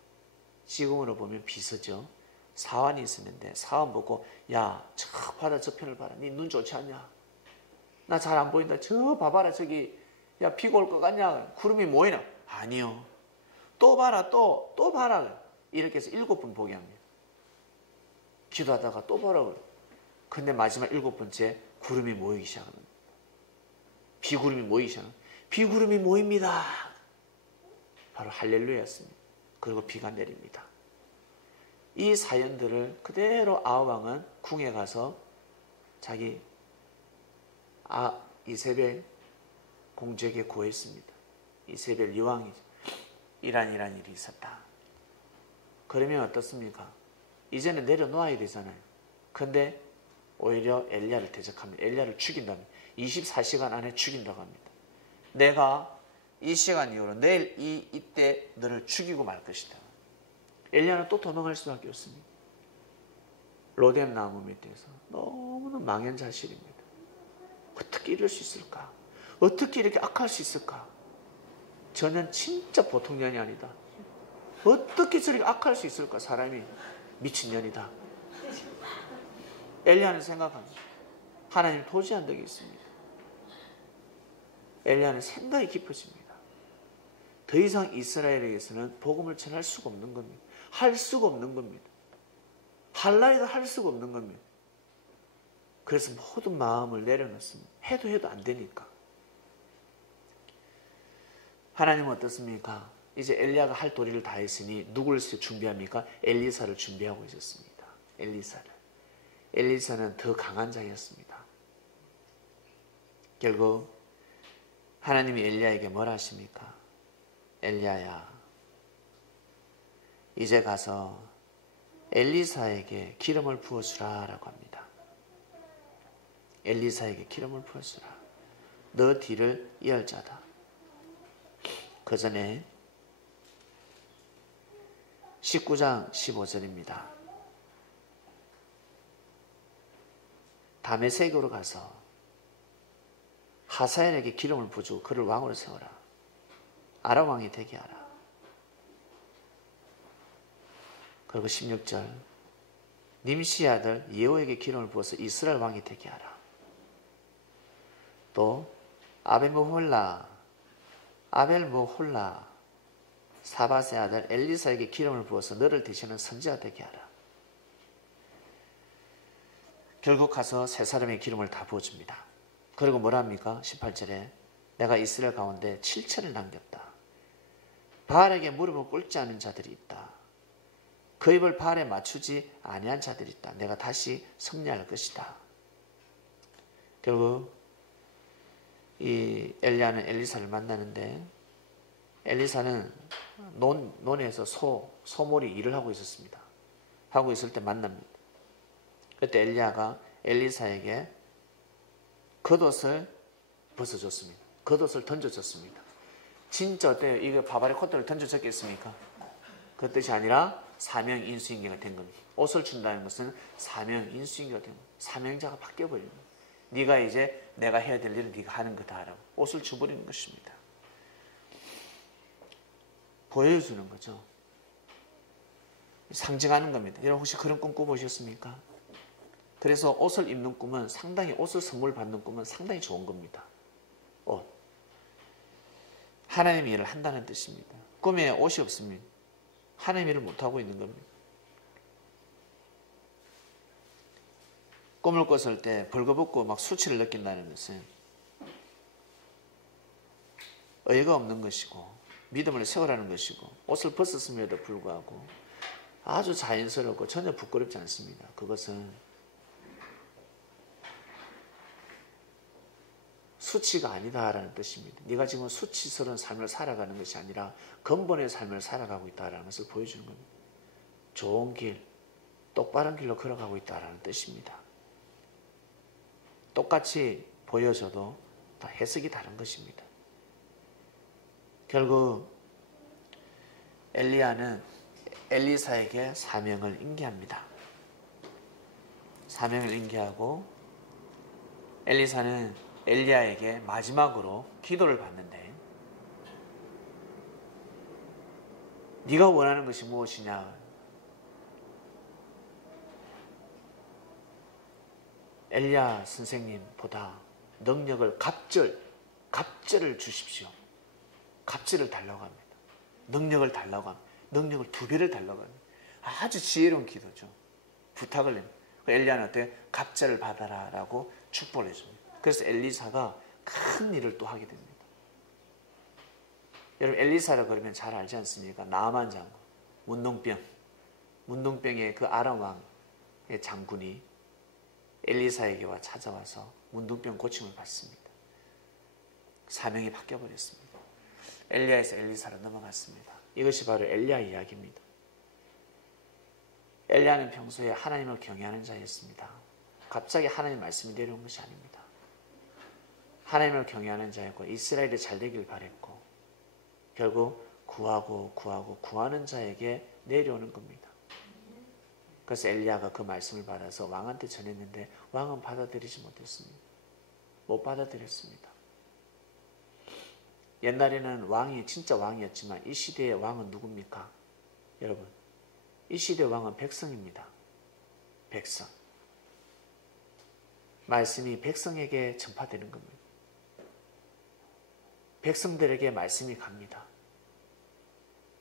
지금으로 보면 비서죠. 사환이 있었는데 사환 보고, 야, 저 바다 저편을 봐라. 네 눈 좋지 않냐? 나 잘 안 보인다. 저 봐봐라. 저기, 야, 비가 올 것 같냐? 구름이 모이나? 아니요. 또 봐라. 또 봐라. 이렇게 해서 7번 보게 합니다. 기도하다가 또 보라고. 근데 마지막 7번째 구름이 모이기 시작합니다. 비구름이 모이기 시작합니다. 비구름이 모입니다. 바로 할렐루야였습니다. 그리고 비가 내립니다. 이 사연들을 그대로 아합왕은 궁에 가서 자기 이세벨 공주에게 구했습니다. 이세벨 여왕이 이런 일이 있었다. 그러면 어떻습니까? 이제는 내려놓아야 되잖아요. 근데 오히려 엘리야를 대적합니다. 엘리야를 죽인답니다. 24시간 안에 죽인다고 합니다. 내가 이 시간 이후로 내일 이때 너를 죽이고 말 것이다. 엘리야는 또 도망갈 수밖에 없습니다. 로뎀 나무 밑에서 너무나 망연자실입니다. 어떻게 이럴 수 있을까? 어떻게 이렇게 악할 수 있을까? 저는 진짜 보통 년이 아니다. 어떻게 저렇게 악할 수 있을까? 사람이 미친년이다. 엘리야는 생각합니다. 하나님 도저히 안 되겠습니다. 엘리야는 생각이 깊어집니다. 더 이상 이스라엘에게서는 복음을 전할 수가 없는 겁니다. 할 수가 없는 겁니다. 할라 해도 할 수가 없는 겁니다. 그래서 모든 마음을 내려놓습니다. 해도 안 되니까. 하나님은 어떻습니까? 이제 엘리야가 할 도리를 다 했으니 누구를 준비합니까? 엘리사를 준비하고 있었습니다. 엘리사는 더 강한 자였습니다. 결국 하나님이 엘리야에게 뭐라 하십니까? 엘리야야, 이제 가서 엘리사에게 기름을 부어주라 라고 합니다. 엘리사에게 기름을 부어주라. 너 뒤를 이을 자다. 그 전에 19장 15절입니다. 다메섹으로 가서 하사엘에게 기름을 부어주고 그를 왕으로 세워라. 아람 왕이 되게 하라. 그리고 16절 님시 아들 예호에게 기름을 부어서 이스라엘 왕이 되게 하라. 또 아벨므홀라 사밧의 아들 엘리사에게 기름을 부어서 너를 대신하는 선지자 되게 하라. 결국 가서 세 사람의 기름을 다 부어줍니다. 그리고 뭐라 합니까? 18절에 내가 이스라엘 가운데 7천을 남겼다. 바알에게 무릎을 꿇지 않은 자들이 있다. 그 입을 바알에 맞추지 아니한 자들이 있다. 내가 다시 승리할 것이다. 결국 이 엘리야는 엘리사를 만나는데 엘리사는 논에서 소몰이 일을 하고 있었습니다. 하고 있을 때 만납니다. 그때 엘리야가 엘리사에게 겉옷을 벗어줬습니다. 겉옷을 던져줬습니다. 진짜 어때요? 이거 바바리 코트를 던져줬겠습니까? 그 뜻이 아니라 사명 인수인계가 된 겁니다. 옷을 준다는 것은 사명 인수인계가 된 겁니다. 사명자가 바뀌어버리는 겁니다. 네가 이제 내가 해야 될 일을 네가 하는 거다라고 옷을 줘버리는 것입니다. 보여주는 거죠. 상징하는 겁니다. 여러분 혹시 그런 꿈 꾸보셨습니까? 그래서 옷을 입는 꿈은 상당히 옷을 선물 받는 꿈은 상당히 좋은 겁니다. 옷. 하나님 일을 한다는 뜻입니다. 꿈에 옷이 없으면 하나님 일을 못하고 있는 겁니다. 꿈을 꿨을 때 벌거벗고 막 수치를 느낀다는 것은 어이가 없는 것이고 믿음을 세우라는 것이고 옷을 벗었음에도 불구하고 아주 자연스럽고 전혀 부끄럽지 않습니다. 그것은 수치가 아니다라는 뜻입니다. 네가 지금 수치스러운 삶을 살아가는 것이 아니라 근본의 삶을 살아가고 있다라는 것을 보여주는 겁니다. 좋은 길, 똑바른 길로 걸어가고 있다라는 뜻입니다. 똑같이 보여져도 다 해석이 다른 것입니다. 결국 엘리야는 엘리사에게 사명을 인계합니다. 사명을 인계하고 엘리사는 엘리야에게 마지막으로 기도를 받는데 네가 원하는 것이 무엇이냐? 엘리야 선생님보다 능력을 갑절을 주십시오. 갑절을 달라고 합니다. 능력을 달라고 합니다. 능력을 2배를 달라고 합니다. 아주 지혜로운 기도죠. 부탁을 냅니다. 엘리야는 어때? 갑절을 받아라 라고 축복을 해줍니다. 그래서 엘리사가 큰 일을 또 하게 됩니다. 여러분 엘리사라 그러면 잘 알지 않습니까? 나아만 장군, 문둥병의 그 아람 왕의 장군이 엘리사에게 찾아와서 문둥병 고침을 받습니다. 사명이 바뀌어버렸습니다. 엘리야에서 엘리사로 넘어갔습니다. 이것이 바로 엘리야 이야기입니다. 엘리야는 평소에 하나님을 경외하는 자였습니다. 갑자기 하나님 말씀이 내려온 것이 아닙니다. 하나님을 경외하는 자였고 이스라엘이 잘 되길 바랬고 결국 구하는 자에게 내려오는 겁니다. 그래서 엘리야가 그 말씀을 받아서 왕한테 전했는데 왕은 받아들이지 못했습니다. 못 받아들였습니다. 옛날에는 왕이 진짜 왕이었지만 이 시대의 왕은 누굽니까? 여러분 이 시대의 왕은 백성입니다. 백성. 말씀이 백성에게 전파되는 겁니다. 백성들에게 말씀이 갑니다.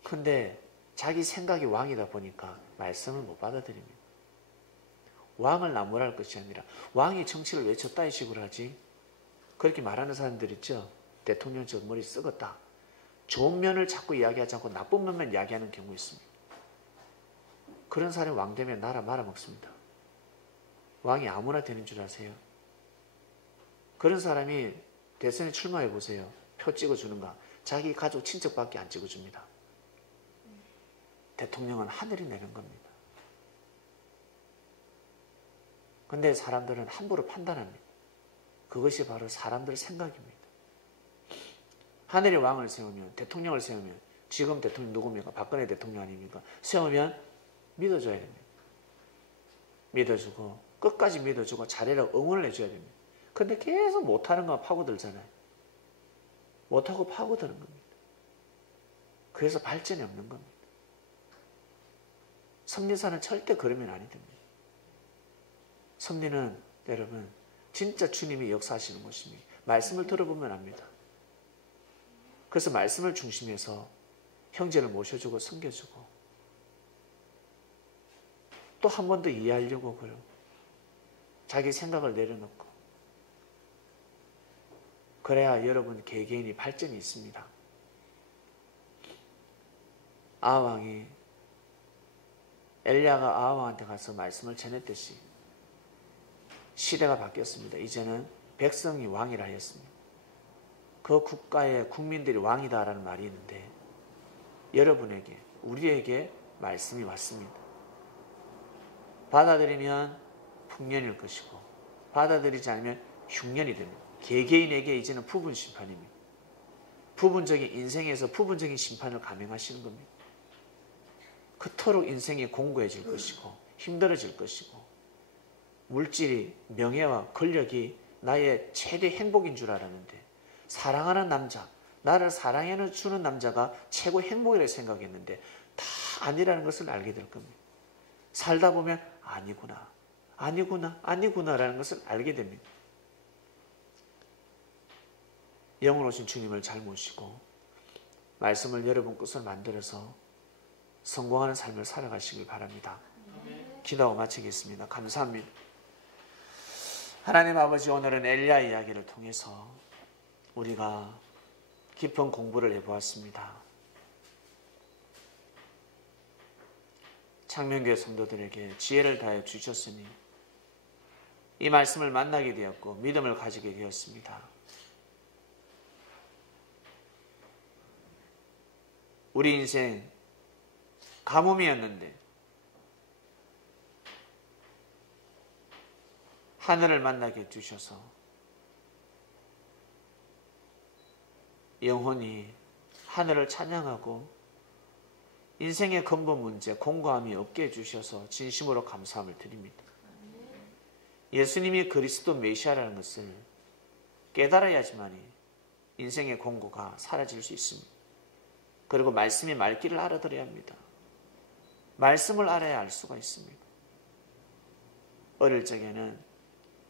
근데 자기 생각이 왕이다 보니까 말씀을 못 받아들입니다. 왕을 나무랄 것이 아니라 왕이 정치를 왜 저따위 식으로 하지? 그렇게 말하는 사람들 있죠. 대통령 저 머리 썩었다. 좋은 면을 자꾸 이야기하지 않고 나쁜 면만 이야기하는 경우 있습니다. 그런 사람이 왕 되면 나라 말아먹습니다. 왕이 아무나 되는 줄 아세요? 그런 사람이 대선에 출마해 보세요. 표 찍어주는가? 자기 가족 친척밖에 안 찍어줍니다. 대통령은 하늘이 내는 겁니다. 근데 사람들은 함부로 판단합니다. 그것이 바로 사람들의 생각입니다. 하늘의 왕을 세우면, 대통령을 세우면, 지금 대통령 누굽니까? 박근혜 대통령 아닙니까? 세우면 믿어줘야 됩니다. 믿어주고 끝까지 믿어주고 잘해라 응원을 해줘야 됩니다. 근데 계속 못하는 거 파고들잖아요. 못하고 파고드는 겁니다. 그래서 발전이 없는 겁니다. 섭리사는 절대 그러면 아니 됩니다. 섭리는 여러분 진짜 주님이 역사하시는 것입니다. 말씀을 들어보면 압니다. 그래서 말씀을 중심해서 형제를 모셔주고 섬겨주고 또 한 번 더 이해하려고 그래요. 자기 생각을 내려놓고 그래야 여러분 개개인이 발전이 있습니다. 아왕이 엘리야가 아왕한테 가서 말씀을 전했듯이 시대가 바뀌었습니다. 이제는 백성이 왕이라 하였습니다. 그 국가의 국민들이 왕이다라는 말이 있는데 여러분에게 우리에게 말씀이 왔습니다. 받아들이면 풍년일 것이고 받아들이지 않으면 흉년이 됩니다. 개개인에게 이제는 부분 심판입니다. 부분적인 인생에서 부분적인 심판을 감행하시는 겁니다. 그토록 인생이 공고해질 것이고 힘들어질 것이고 물질이 명예와 권력이 나의 최대 행복인 줄 알았는데 사랑하는 남자, 나를 사랑해 주는 남자가 최고 행복이라고 생각했는데 다 아니라는 것을 알게 될 겁니다. 살다 보면 아니구나라는 것을 알게 됩니다. 영으로 오신 주님을 잘 모시고 말씀을 여러분 것을 만들어서 성공하는 삶을 살아가시길 바랍니다. 기도하고 마치겠습니다. 감사합니다. 하나님 아버지, 오늘은 엘리야 이야기를 통해서 우리가 깊은 공부를 해보았습니다. 창명교회 성도들에게 지혜를 다해 주셨으니 이 말씀을 만나게 되었고 믿음을 가지게 되었습니다. 우리 인생 가뭄이었는데 하늘을 만나게 해주셔서 영혼이 하늘을 찬양하고 인생의 근본 문제, 공고함이 없게 해주셔서 진심으로 감사함을 드립니다. 예수님이 그리스도 메시아라는 것을 깨달아야지만이 인생의 공고가 사라질 수 있습니다. 그리고 말씀이 말귀를 알아들어야 합니다. 말씀을 알아야 알 수가 있습니다. 어릴 적에는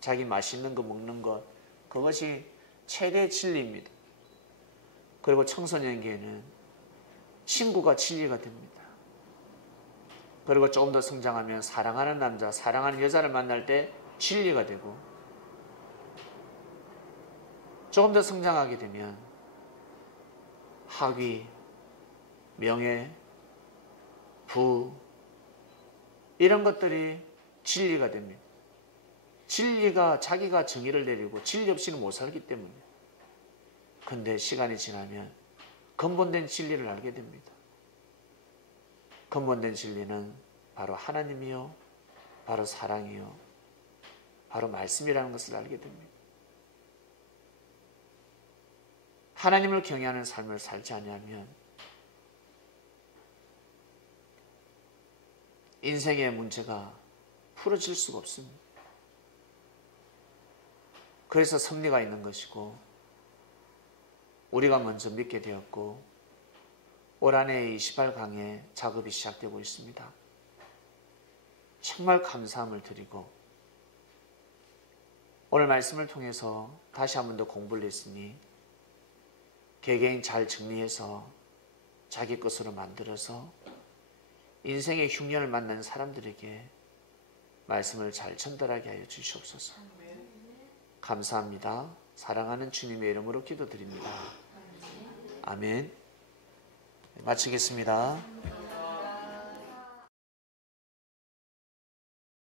자기 맛있는 거 먹는 것, 그것이 최대 진리입니다. 그리고 청소년기에는 친구가 진리가 됩니다. 그리고 조금 더 성장하면 사랑하는 남자, 사랑하는 여자를 만날 때 진리가 되고, 조금 더 성장하게 되면 학위, 명예, 부, 이런 것들이 진리가 됩니다. 진리가 자기가 정의를 내리고 진리 없이는 못 살기 때문에. 근데 시간이 지나면 근본된 진리를 알게 됩니다. 근본된 진리는 바로 하나님이요, 바로 사랑이요, 바로 말씀이라는 것을 알게 됩니다. 하나님을 경외하는 삶을 살지 않으면 인생의 문제가 풀어질 수가 없습니다. 그래서 섭리가 있는 것이고 우리가 먼저 믿게 되었고 올 한해 28강의 작업이 시작되고 있습니다. 정말 감사함을 드리고 오늘 말씀을 통해서 다시 한 번 더 공부를 했으니 개개인 잘 정리해서 자기 것으로 만들어서 인생의 흉년을 만난 사람들에게 말씀을 잘 전달하게 하여 주시옵소서. 감사합니다. 사랑하는 주님의 이름으로 기도드립니다. 아멘. 마치겠습니다.